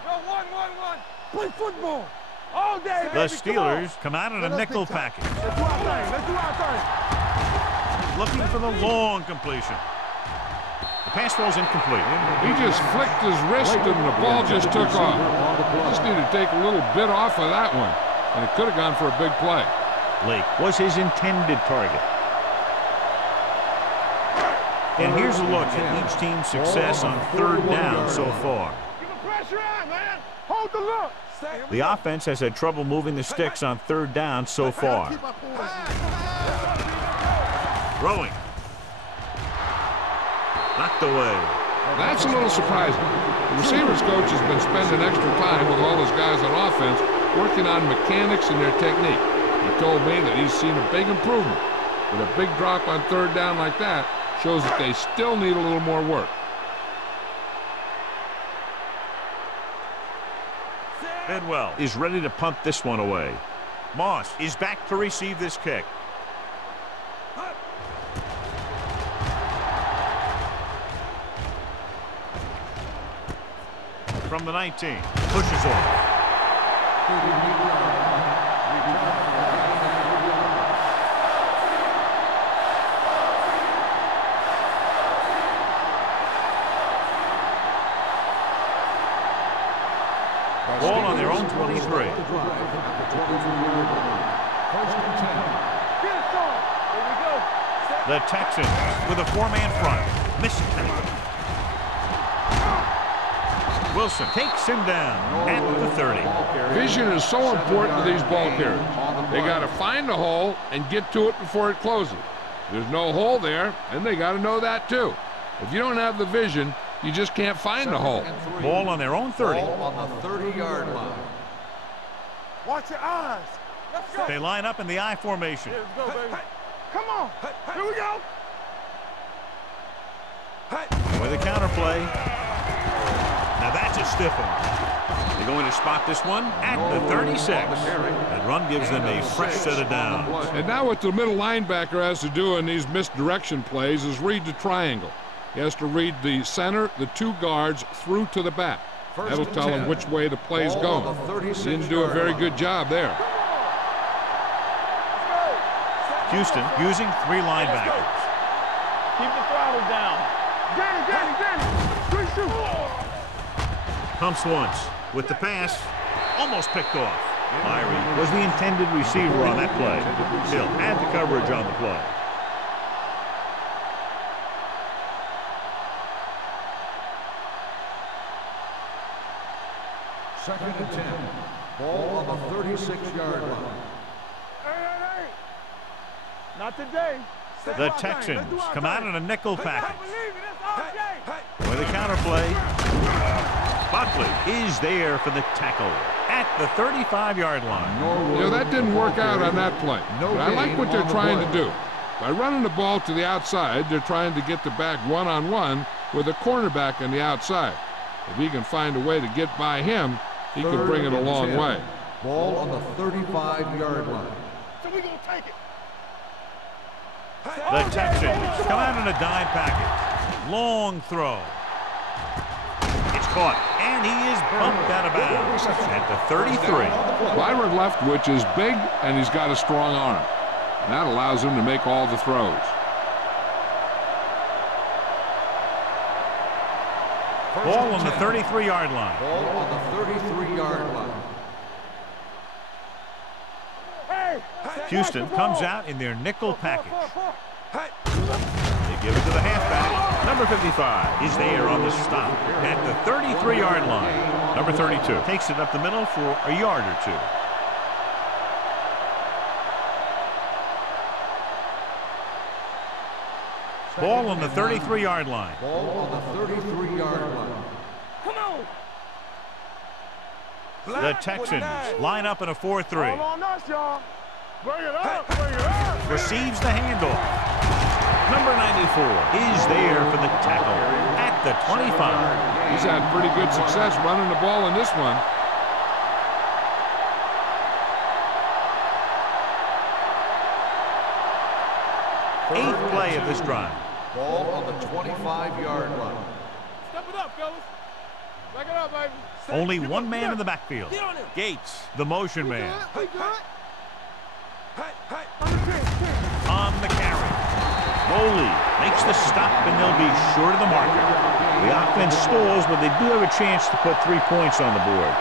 Go, 1-1-1. Play football. All day, baby. The Steelers come out in a nickel package. Let's do our thing. Let's do our thing. Looking for the long completion. The pass ball's incomplete. He just flicked his wrist and the ball just took off. Just need to take a little bit off of that one, and it could have gone for a big play. Lake was his intended target. And here's a look at each team's success on third down so far. Keep the pressure on, man. Hold the look. The offense has had trouble moving the sticks on third down so far. Throwing. Knocked away. That's a little surprising. The receivers coach has been spending extra time with all his guys on offense working on mechanics and their technique. He told me that he's seen a big improvement. With a big drop on third down like that shows that they still need a little more work. Bedwell is ready to punt this one away. Moss is back to receive this kick. From the 19, pushes off. Ball on their own 23. The Texans with a 4-man front. Missing tackle. Wilson takes him down at the 30. Vision is so important to these ball carriers. They got to find the hole and get to it before it closes. There's no hole there, and they got to know that too. If you don't have the vision, you just can't find the hole. Ball on their own 30. Ball on the 30-yard line. Watch your eyes. Let's go. They line up in the I formation. Let's go, baby. Come on. Here we go. With a counter play. Now that's a stiff one. They're going to spot this one at the 36. That run gives them a fresh set of downs. And now what the middle linebacker has to do in these misdirection plays is read the triangle. He has to read the center, the two guards, through to the back. That'll tell him which way the play's going. Didn't do a very good job there. Houston using 3 linebackers. Keep the throttle down. Danny. Pumps once with the pass. Almost picked off. Myrie was the intended receiver on that play. Hill had the coverage on the play. Second and 10. Ball on the 36-yard line. Hey. Not today. The Texans come out in a nickel package. With a counterplay. Buckley is there for the tackle at the 35-yard line. You know, that didn't work out on that play. But I like what they're trying to do. By running the ball to the outside, they're trying to get the back one-on-one with a cornerback on the outside. If he can find a way to get by him, he could bring it a long way. Ball on the 35-yard line. So we gonna take it. The Texans come out in a dime package. Long throw. It's caught, and he is bumped out of bounds at the 33. Byron Leftwich is big, and he's got a strong arm. And that allows him to make all the throws. Ball on the 33-yard line. Ball on the 33-yard line. Houston comes out in their nickel package. They give it to the halfback. Number 55 is there on the stop at the 33-yard line. Number 32 takes it up the middle for a yard or two. Ball on the 33-yard line. Ball on the 33-yard line. Come on. The Texans line up in a 4-3. Hold on us, y'all. Bring it up. Receives the handoff. Number 94 is there for the tackle at the 25. He's had pretty good success running the ball in this one. Eighth play of this drive. Ball on the 25-yard line. Step it up, fellas. Back it up, baby. Only one man in the backfield. Gates, the motion man. We good. On the carry. Foley makes the stop, and they'll be short of the marker. The offense stalls, but they do have a chance to put 3 points on the board.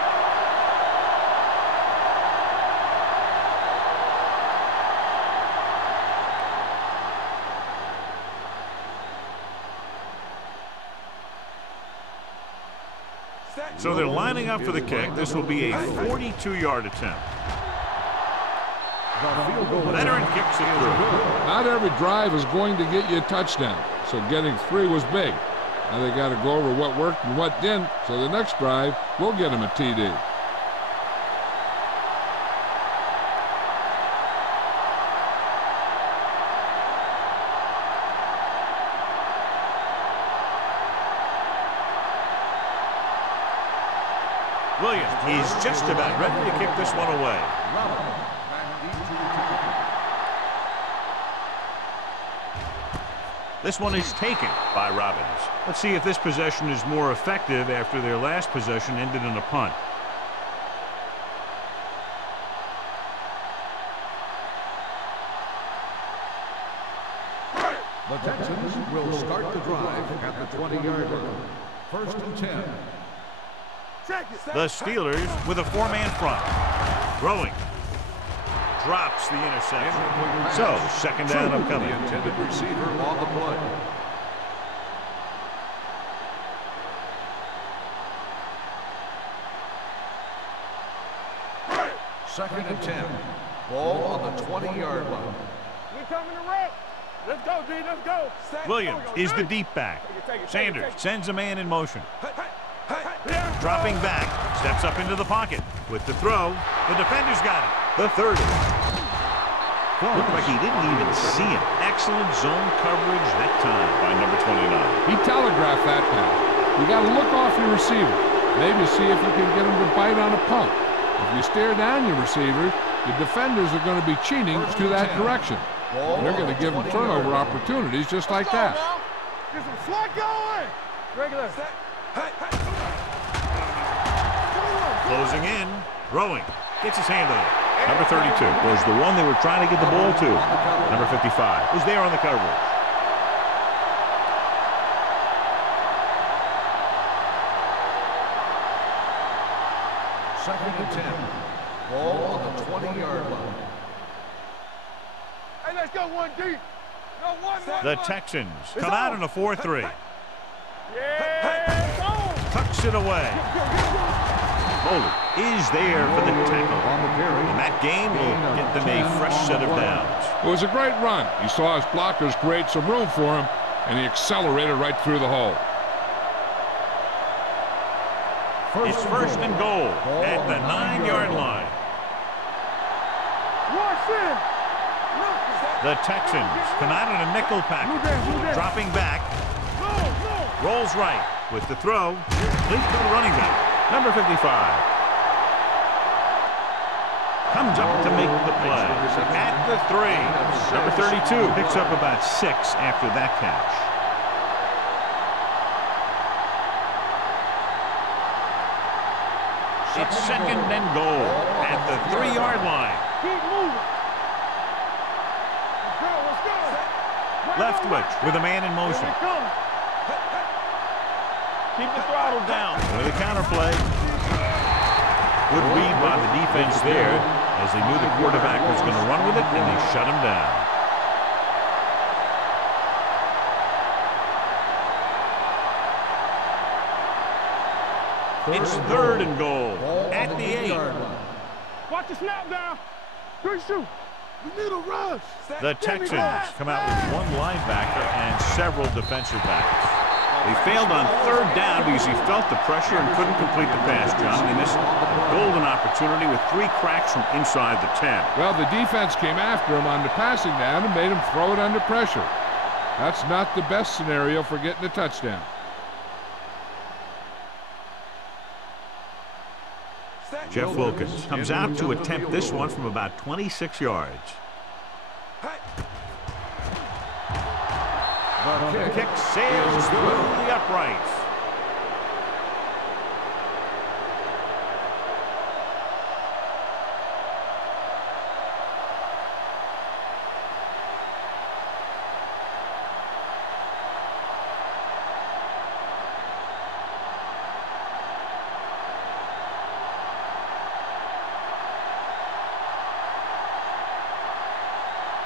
So they're lining up for the kick. This will be a 42-yard attempt. Veteran kicks it through. Not every drive is going to get you a touchdown, so getting 3 was big. Now they got to go over what worked and what didn't, so the next drive will get them a TD. Williams is just about ready to kick this one away. This one is taken by Robbins. Let's see if this possession is more effective after their last possession ended in a punt. The Texans will start the drive at the 20-yard line. First and 10. The Steelers with a 4-man front. Throwing. Drops the interception. So, second down upcoming. The intended receiver on the play. Second and 10. Ball on the 20-yard line. We coming to wreck. Let's go, D. Let's go. Williams is the deep back. Sanders sends a man in motion. Dropping back, steps up into the pocket. With the throw, the defender's got it. The 30. Looked like he didn't even see him. Excellent zone coverage that time by number 29. He telegraphed that pass. You got to look off your receiver. Maybe see if you can get him to bite on a pump. If you stare down your receiver, the defenders are going to be cheating to that direction. And they're going to give them turnover opportunities just like that. Get some slack going. Regular. Closing in, throwing, gets his hand on it. Number 32 was the one they were trying to get the ball to. Number 55 was there on the coverage. Second and 10. Ball on the 20-yard line. Hey, let's go one deep. No, one. The Texans come out in a 4-3. Yeah, go. Tucks it away. Bowler is there for the tackle. And that game will get them a fresh set of downs. It was a great run. He saw his blockers create some room for him, and he accelerated right through the hole. It's first and goal at the 9-yard line. The Texans come out in a nickel package. Dropping back. Rolls right with the throw. Complete to the running back. Number 55. Comes up to make the play. At the 3. Number 32 picks up about 6 after that catch. It's second and goal at the 3-yard line. Keep moving. Let's go. Leftwich with a man in motion. Keep the throttle down. With a counterplay. Good read by the defense there as they knew the quarterback was going to run with it, and they shut him down. It's third and goal at the 8. Watch the snap down. 3 shoot. We need a rush. The Texans come out with one linebacker and several defensive backs. They failed on third down because he felt the pressure and couldn't complete the pass, John. He missed a golden opportunity with 3 cracks from inside the 10. Well, the defense came after him on the passing down and made him throw it under pressure. That's not the best scenario for getting a touchdown. Jeff Wilkins comes out to attempt this one from about 26 yards. The kick sails through the uprights.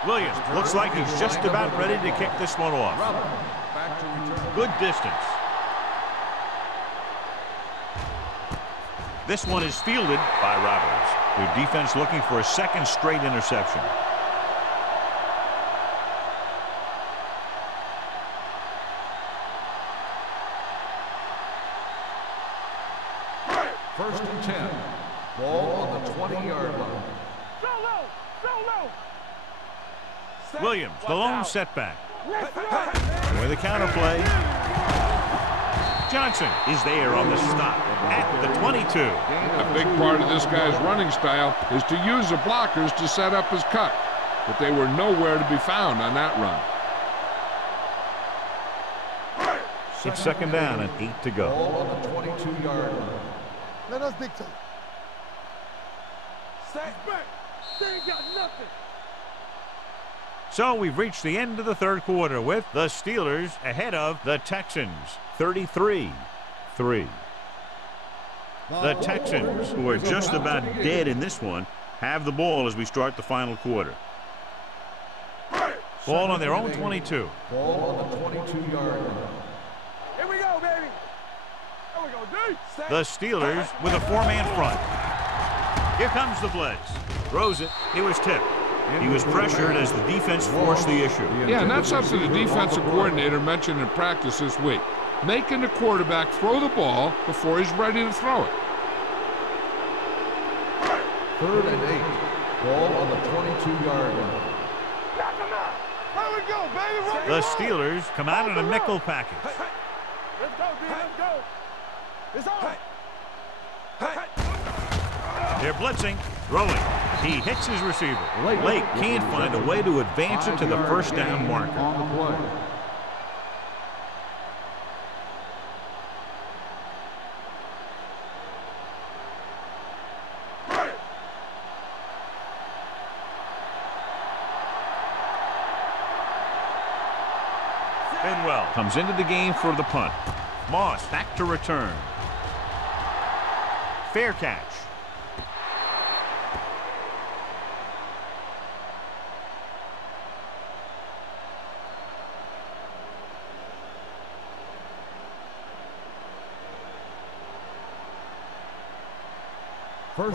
Williams looks like he's just about ready to kick this one off. Good distance. This one is fielded by Roberts. Their defense looking for a second straight interception. First and 10. Ball on the 20-yard line. So low. So low. Williams, the lone setback. With a counterplay. Johnson is there on the stop at the 22. A big part of this guy's running style is to use the blockers to set up his cut, but they were nowhere to be found on that run. It's second down and 8 to go. Ball on the 22-yard line. Let us dictate. Set back. They ain't got nothing. So we've reached the end of the third quarter with the Steelers ahead of the Texans, 33-3. The Texans, who are just about dead in this one, have the ball as we start the final quarter. Ball on their own 22. Ball on the 22-yard line. Here we go, baby. There we go, D. The Steelers with a 4-man front. Here comes the blitz. Throws it. It was tipped. He was pressured as the defense forced the issue. Yeah, and that's something the defensive coordinator mentioned in practice this week. Making the quarterback throw the ball before he's ready to throw it. Third and 8. Ball on the 22-yard line. Knock him out. Here we go, baby. Run The Steelers come out in a nickel package. Let's go, D. Let's go. It's on. They're blitzing, throwing. He hits his receiver. Lake can't find a way to advance it to the first down marker. On the play. Bidwell comes into the game for the punt. Moss back to return. Fair catch.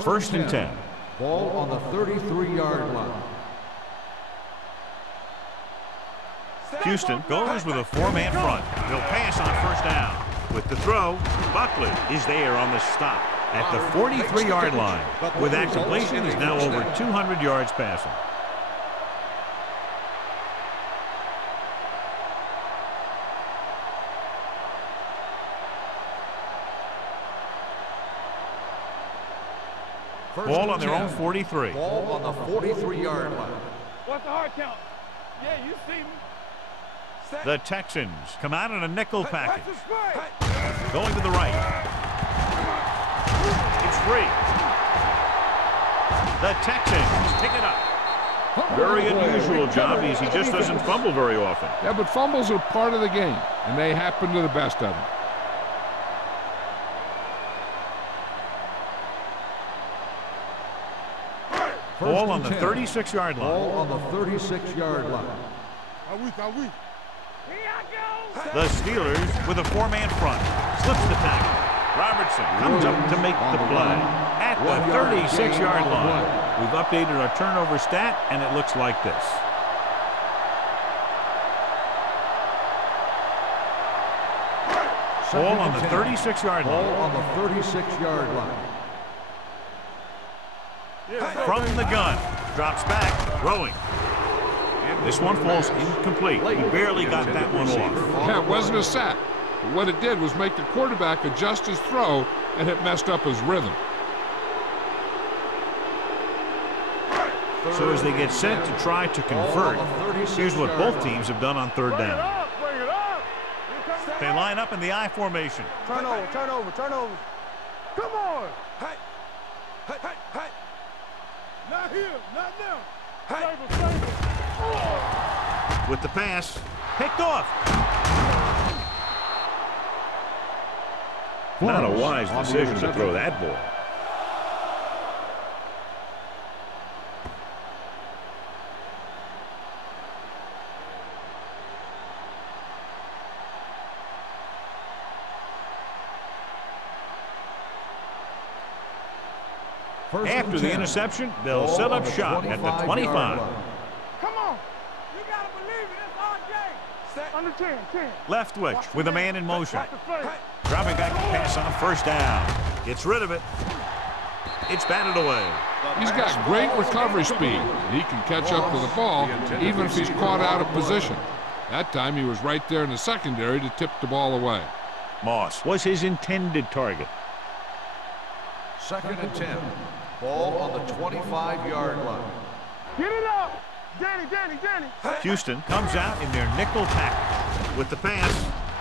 First and 10. Ball on the 33-yard line. Houston goes with a four-man front. They'll pass on first down. With the throw, Buckley is there on the stop at the 43-yard line. With that completion, he's now over 200 yards passing. Ball on their own 43. Ball on the 43-yard line. What's the hard count? Yeah, you see me. The Texans come out in a nickel package. Going to the right. It's free. The Texans pick it up. Very unusual job. He just doesn't fumble very often. Yeah, but fumbles are part of the game, and they happen to the best of them. Ball on the 36-yard line. Ball on the 36-yard line. The Steelers with a four-man front. Slips the tackle. Robertson comes up to make the play. At the 36-yard line. We've updated our turnover stat, and it looks like this. Ball on the 36-yard line. Ball on the 36-yard line. From the gun. Drops back. Throwing. This one falls incomplete. He barely got that one off. Yeah, it wasn't a sack. But what it did was make the quarterback adjust his throw, and it messed up his rhythm. So as they get set to try to convert, here's what both teams have done on third down. They line up in the I formation. Turnover. Come on. Not here, not now. Save it. With the pass, picked off. Not a wise decision to throw that ball. After the interception, they'll set up shop at the 25. Come on. You got to believe it. It's our game. Under 10. Leftwich with a man in motion. Dropping back to pass on first down. Gets rid of it. It's batted away. He's got great recovery speed. He can catch up to the ball even if he's caught out of position. That time he was right there in the secondary to tip the ball away. Moss was his intended target. Second and 10. Ball on the 25-yard line. Get it up. Danny. Houston comes out in their nickel package. With the pass,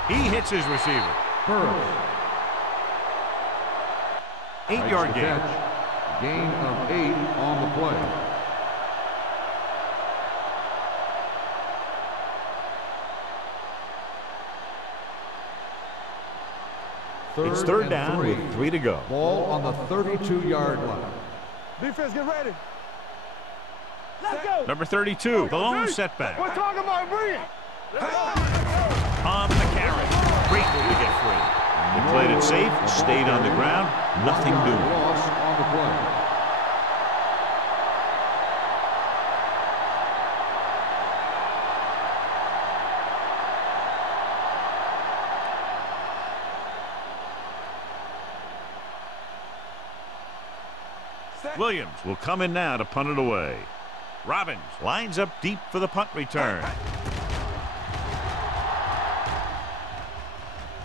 he hits his receiver. Burrows. 8-yard gain. Gain of 8 on the play. It's third down with 3 to go. Ball on the 32-yard line. Defense, get ready. Let's go. Number 32, the lone setback. We're talking about brilliant. On the carry. Grateful to get free. They played it safe, stayed on the ground, nothing doing. Loss on the play. Williams will come in now to punt it away. Robbins lines up deep for the punt return.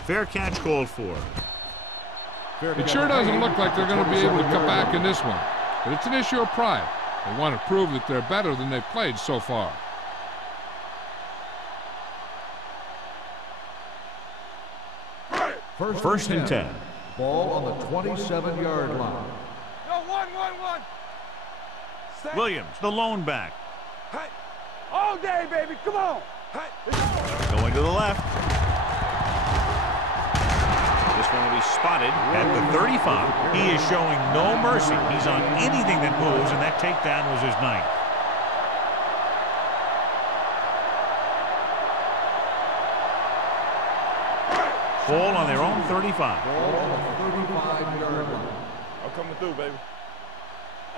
Fair catch called for. It sure doesn't look like they're going to be able to come back in this one, but it's an issue of pride. They want to prove that they're better than they've played so far. First and 10. Ball on the 27-yard line. Yo, one. Williams, the lone back. Hey. All day, baby. Come on. Hey. Going to the left. This one will be spotted at the 35. He is showing no mercy. He's on anything that moves, and that takedown was his ninth. Ball on their own 35. Ball on the 35-yard line. I'm coming through, baby.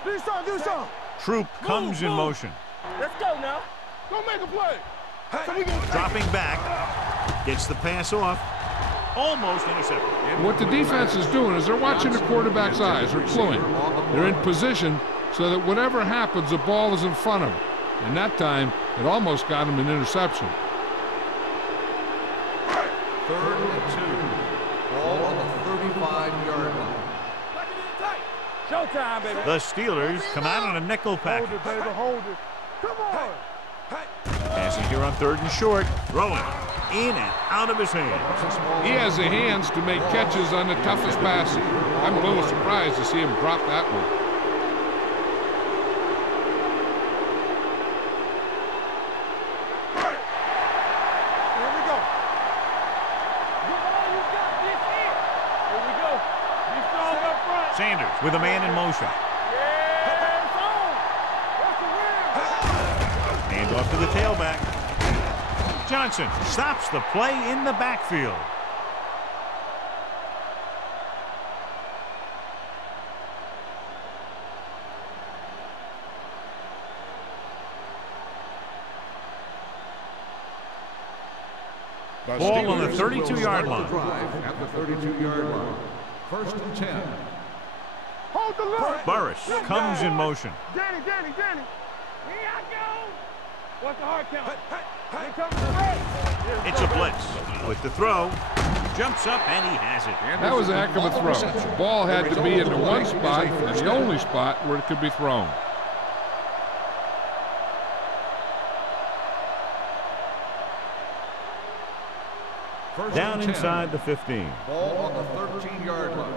Do something. Troop comes in motion. Let's go now. Go make a play. Hey. Dropping back. Gets the pass off. Almost intercepted. What the defense is doing is they're watching the quarterback's eyes. They're cluing. They're in position so that whatever happens, the ball is in front of them. And that time, it almost got him an interception. 3rd and 2. Ball on the 35-yard line. Showtime, baby. The Steelers come out on a nickel package. Hold it, baby. Hold it. Come on. Passing here on 3rd and short. Throwing in and out of his hands. He has the hands to make catches on the toughest passes. I'm a little surprised to see him drop that one. Sanders with a man in motion. Hand off to the tailback. Johnson stops the play in the backfield. Ball on the 32-yard line. At the 32-yard line. 1st and 10. Hold the line. Burris comes in motion. Danny. Here I go. What's the hard count? Here comes the race. It's a blitz. With the throw. Jumps up and he has it. That was a heck of a throw. The ball had to be in the one spot, and the only spot where it could be thrown. Down inside the 15. Ball on the 13-yard line.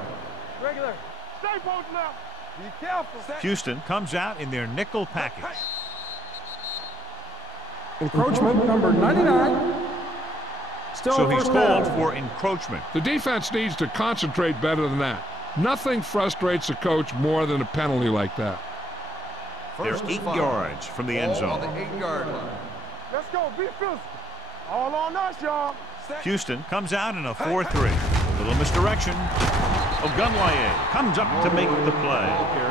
Regular. Stay both now. Be careful. Houston comes out in their nickel package. Encroachment number 99. Still So he's first called down. for encroachment. The defense needs to concentrate better than that. Nothing frustrates a coach more than a penalty like that. They're 8 yards from the end Ball on zone. the 8-yard line. Let's go. Be physical. All on us, y'all. Houston comes out in a 4-3. Little misdirection. Ogunlaye comes up to make the play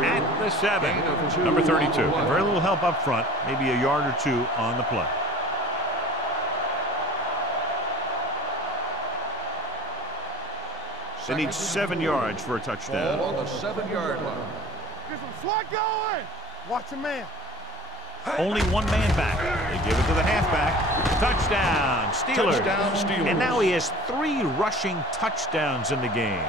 at the 7. Number 32. Very little help up front. Maybe a yard or two on the play. They need 7 yards for a touchdown. Ball on the 7-yard line. Get some slot going. Watch a man. Only one man back. They give it to the halfback. Touchdown, Steelers. Touchdown, Steelers. And now he has 3 rushing touchdowns in the game.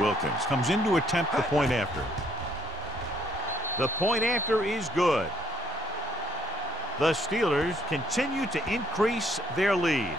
Wilkins comes in to attempt the point after. The point after is good. The Steelers continue to increase their lead.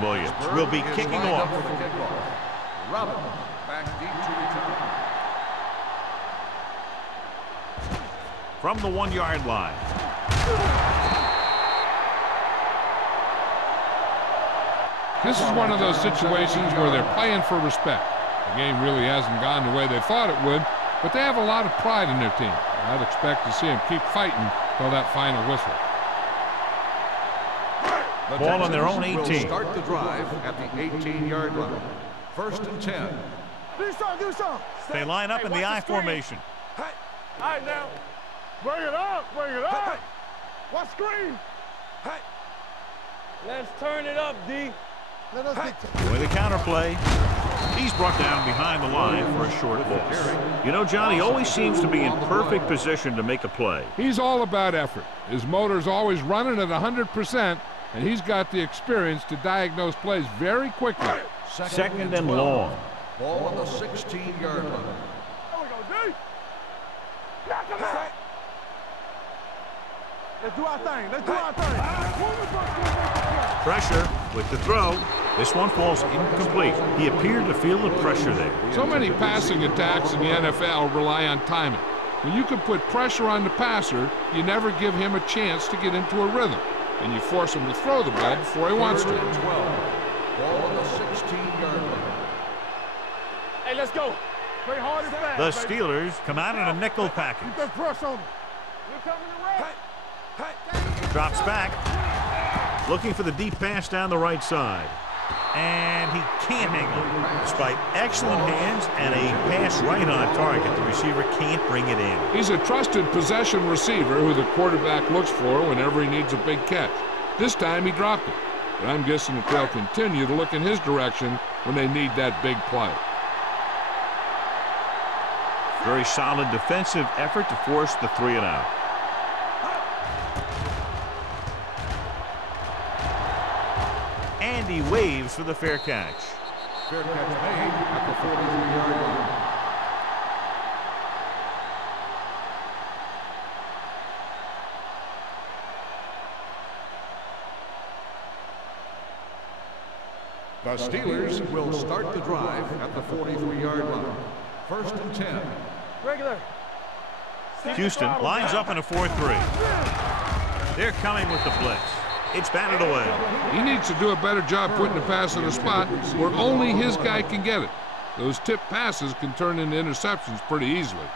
Williams will be kicking off. Robbins back deep to return. from the 1-yard line. This is one of those situations where they're playing for respect. The game really hasn't gone the way they thought it would, but they have a lot of pride in their team. I'd expect to see them keep fighting till that final whistle. The Ball on their own Texans 18. will start the drive at the 18-yard line. 1st and 10. Do something. They line up in the I formation. All right, now. Bring it up. What screen? Let's turn it up, D. Let us dictate. With the counterplay, he's brought down behind the line for a short loss. You know, John, he always seems to be in perfect position to make a play. He's all about effort. His motor's always running at 100%, and he's got the experience to diagnose plays very quickly. Second and long. Ball on the 16-yard line. There we go, D. Knock him out. Let's do our thing. Pressure with the throw. This one falls incomplete. He appeared to feel the pressure there. So many passing attacks in the NFL rely on timing. When you can put pressure on the passer, you never give him a chance to get into a rhythm, and you force him to throw the ball before he wants to. 12. Ball on the 16-yard line. Hey, let's go. Play hard and fast. The Steelers come out in a nickel package. Keep that press on him. You're coming to rest. Drops back. Looking for the deep pass down the right side. And he can't hang on. Despite excellent hands and a pass right on target, the receiver can't bring it in. He's a trusted possession receiver who the quarterback looks for whenever he needs a big catch. This time he dropped it, but I'm guessing that they'll continue to look in his direction when they need that big play. Very solid defensive effort to force the 3-and-out. And he waves for the fair catch. Fair catch made at the 43-yard line. The Steelers will start the drive at the 43-yard line. 1st and 10. Regular. Houston lines up in a 4-3. They're coming with the blitz. It's batted away. He needs to do a better job putting the pass in a spot where only his guy can get it. Those tip passes can turn into interceptions pretty easily.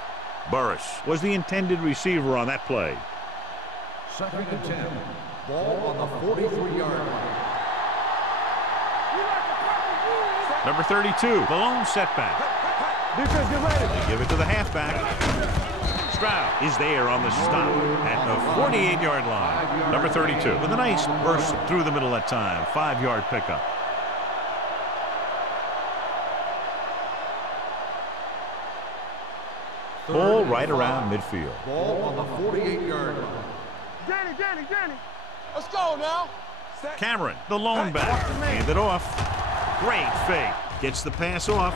Burris was the intended receiver on that play. 2nd and 10. Ball on the 43-yard line. Number 32, the lone setback. Defense, get ready. They give it to the halfback. Stroud is there on the stop at the 48-yard line. Number 32 with a nice burst through the middle that time. 5-yard pickup. Ball right around midfield. Ball on the 48-yard line. Danny. Let's go now. Cameron, the lone back, hand it off. Great fake. Gets the pass off.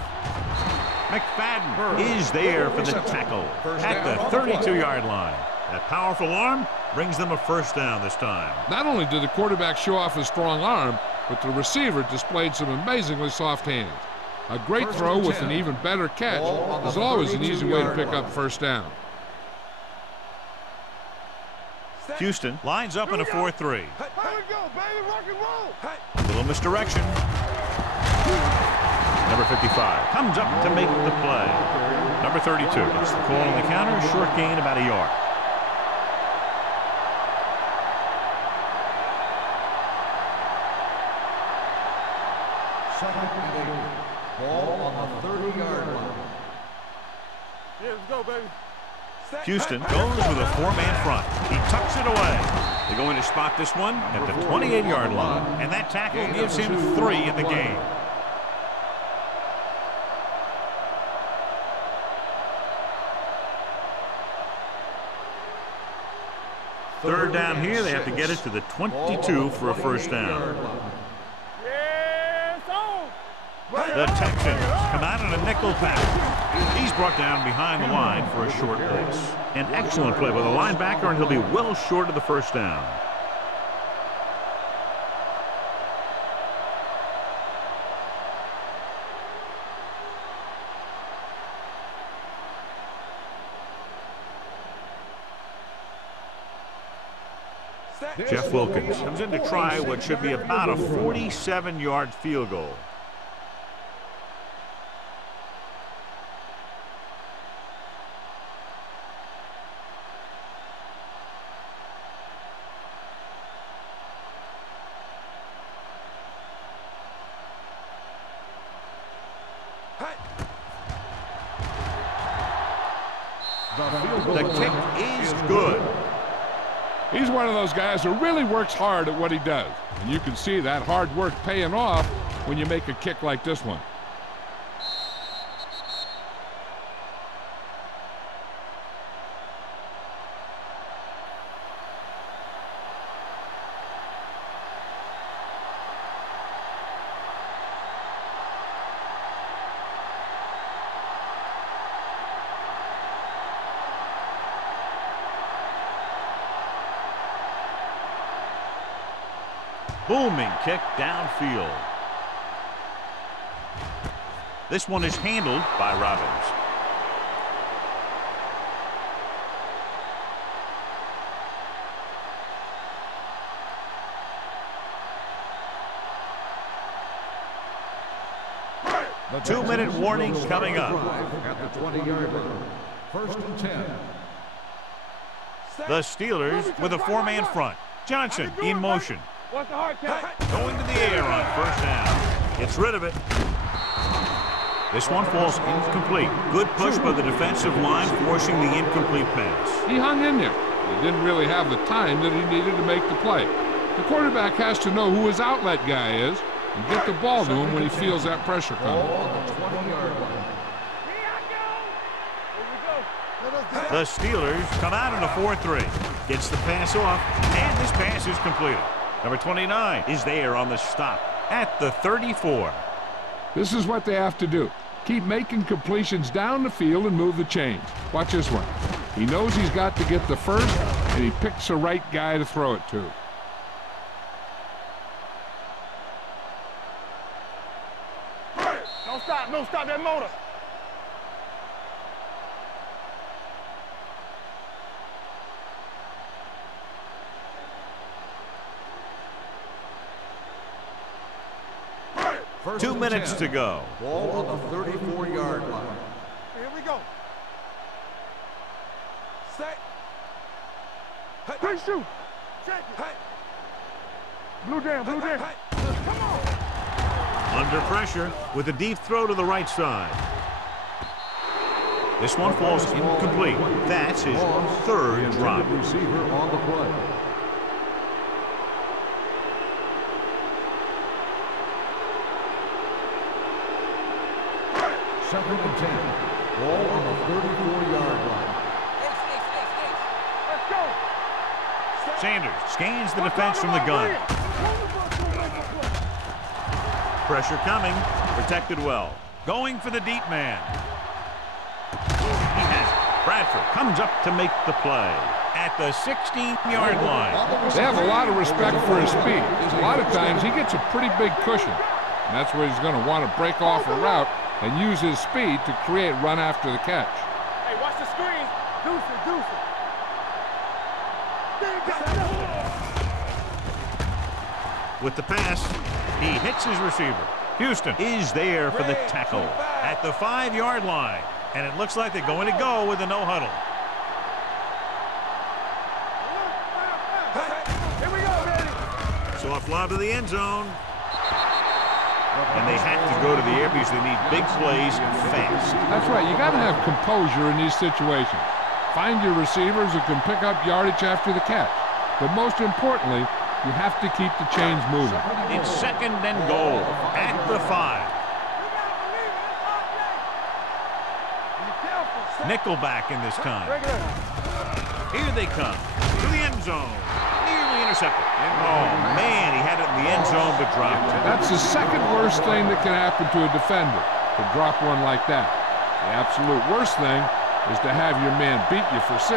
McFadden is there for the tackle at the 32-yard line. That powerful arm brings them a first down this time. Not only did the quarterback show off his strong arm, but the receiver displayed some amazingly soft hands. A great throw with an even better catch is always an easy way to pick up first down. Houston lines up in a 4-3. Here we go, baby. Rock and roll. A little misdirection. Number 55 comes up to make the play. Number 32 gets the call on the counter. Short gain about a yard. Second and 8. Ball on the 30-yard line. Yeah, let's go, baby. Houston goes with a 4-man front. He tucks it away. They're going to spot this one at the 28-yard line. And that tackle gives him 3 in the game. Third down here, they have to get it to the 22 for a first down. Yes, on. The Texans come out in a nickel pack. He's brought down behind the line for a short loss. An excellent play by the linebacker, and he'll be well short of the first down. Jeff Wilkins comes in to try what should be about a 47-yard field goal. The kick is good. He's one of those guys who really works hard at what he does. And you can see that hard work paying off when you make a kick like this one. Booming kick downfield. This one is handled by Robbins. The 2-minute warning will coming up. At the 20-yard line. First and 10. The Steelers with a 4-man front. Johnson in motion. Watch the hard count. Going to the air on first down. Gets rid of it. This one falls incomplete. Good push by the defensive line, forcing the incomplete pass. He hung in there. He didn't really have the time that he needed to make the play. The quarterback has to know who his outlet guy is and get the ball to him when he feels that pressure coming. On the 20-yard line. The Steelers come out in a 4-3. Gets the pass off, and this pass is completed. Number 29 is there on the stop at the 34. This is what they have to do. Keep making completions down the field and move the chains. Watch this one. He knows he's got to get the first, and he picks the right guy to throw it to. Don't stop that motor. First 2 and minutes 10. to go. Ball on the 34-yard line. Here we go. Set. Quick shoot. Check it. Blue down, blue down. Come on. Under pressure with a deep throw to the right side. This one falls incomplete. That's his third drop. Receiver on the play. Second and 10. Ball on the 34-yard line. Let's go. Sanders scans the defense from the gun. Pressure coming. Protected well. Going for the deep man. He has it. Bradford comes up to make the play at the 16-yard line. They have a lot of respect for his speed. A lot of times he gets a pretty big cushion. And that's where he's going to want to break off a route and use his speed to create run after the catch. Hey, watch the screen. Deuce it, deuce it. With the pass, he hits his receiver. Houston is there for the tackle at the 5-yard line. And it looks like they're going to go with a no huddle. Here we go, baby. Soft lob to the end zone. And they have to go to the air because they need big plays fast. That's right. You got to have composure in these situations. Find your receivers who can pick up yardage after the catch. But most importantly, you have to keep the chains moving. It's second and goal at the 5. Nickelback in this time. Here they come to the end zone. Nearly intercepted. Oh, man, he had it in the end zone but dropped it. That's the second worst thing that can happen to a defender, to drop one like that. The absolute worst thing is to have your man beat you for 6.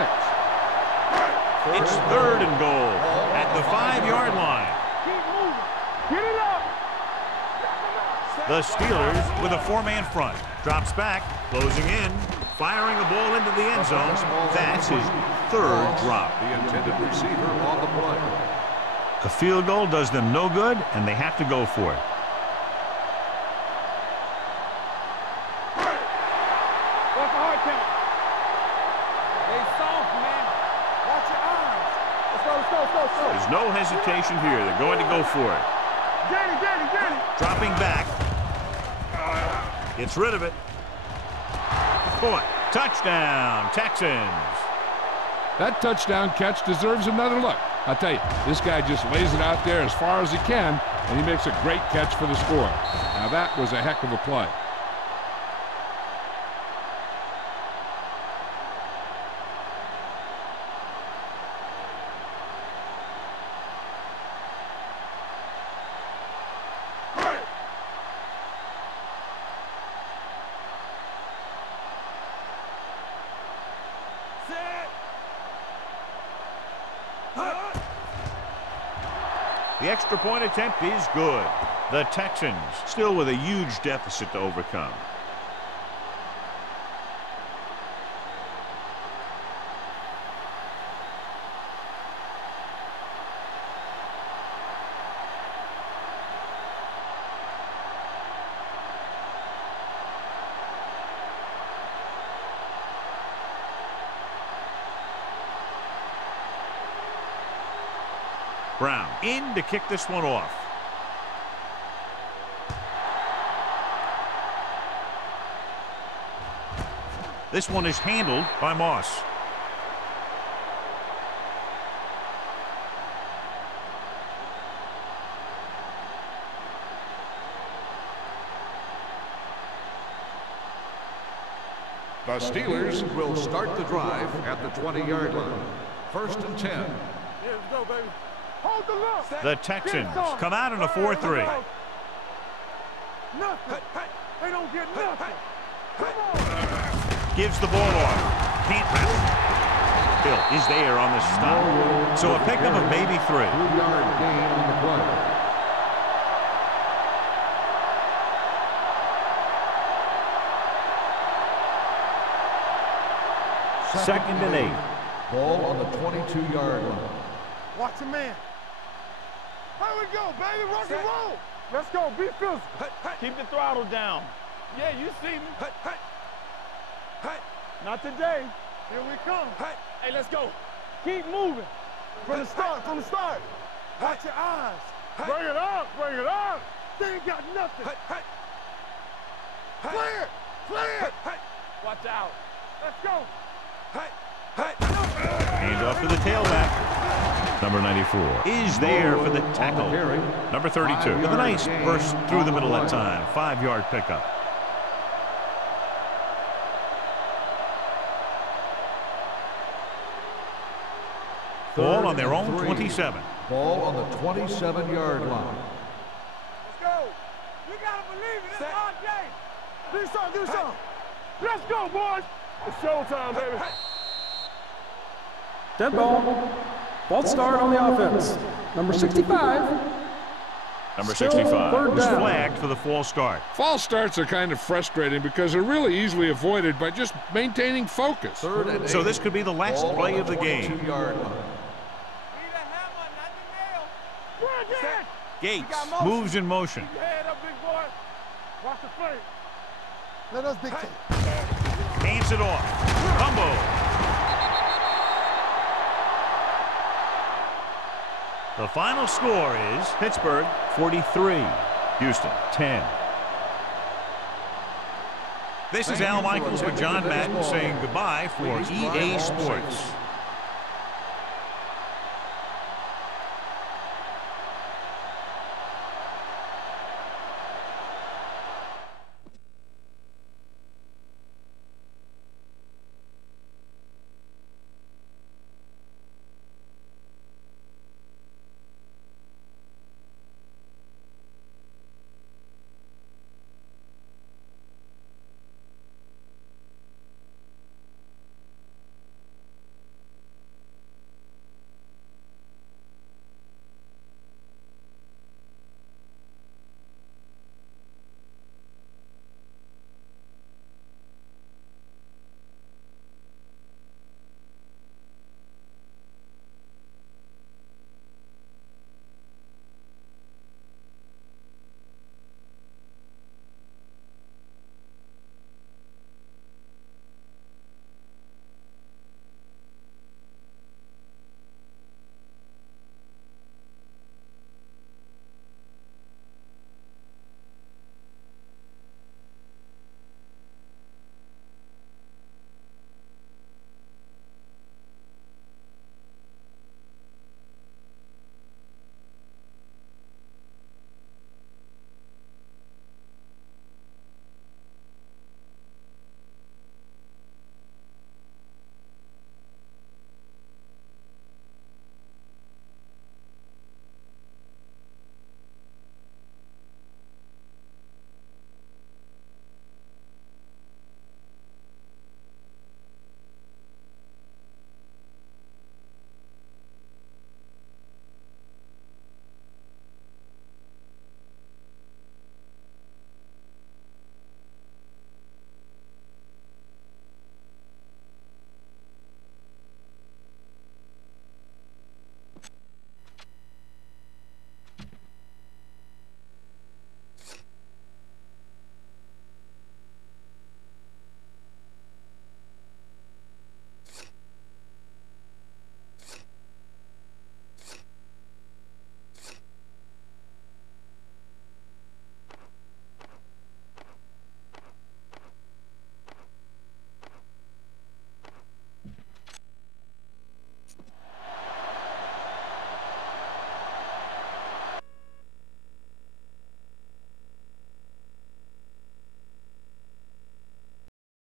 It's third and goal at the 5-yard line. Keep moving. Get it up. The Steelers with a 4-man front. Drops back, closing in, firing the ball into the end zone. That's his third drop. The intended receiver on the play. A field goal does them no good, and they have to go for it. What's the hard count? They soft, man. Watch your eyes. Let's go, let's go, let's go, let's go. There's no hesitation here. They're going to go for it. Get it, get it, get it. Dropping back. Gets rid of it. Caught. Touchdown, Texans. That touchdown catch deserves another look. I'll tell you, this guy just lays it out there as far as he can, and he makes a great catch for the score. Now that was a heck of a play. The extra point attempt is good. The Texans still with a huge deficit to overcome. Brown in to kick this one off. This one is handled by Moss. The Steelers will start the drive at the 20-yard line. 1st and 10. Yeah, let's go, baby. Hold the look. The Texans come out in a 4-3. Nothing. They don't get nothing. Come on. Gives the ball off. Can't wrap it. Bill is there on the stop. So a pickup of maybe 3. 2-yard gain on the play. Second and 8. Ball on the 22-yard line. Watch a man. Here we go, baby. Rock and roll. Let's go. Be physical. Keep the throttle down. Yeah, you see me. Not today. Here we come. Hey, let's go. Keep moving. From the start, from the start. Watch your eyes. Bring it up, bring it up. They ain't got nothing. Clear, clear. Watch out. Let's go. Hand off to the tailback. Number 94 is there for the tackle. Number 32 with a nice burst through the middle that time. 5-yard pickup. Ball on their own 27. Ball on the 27-yard line. Let's go. We gotta believe it. It's our day. Do something, do something. Let's go, boys. It's showtime, baby. Dead ball. False start on the offense. Number 65. Number Still 65 third was down. flagged for the false start. False starts are kind of frustrating because they're really easily avoided by just maintaining focus. 3rd and 8. So this could be the last Ball play on of the game. 22-yard line. Gates moves in motion. Keep your head up, big boy. Watch the play. Let us dictate. Hands it off. Fumble. The final score is Pittsburgh 43, Houston 10. This is Al Michaels with John Madden saying goodbye for EA Sports.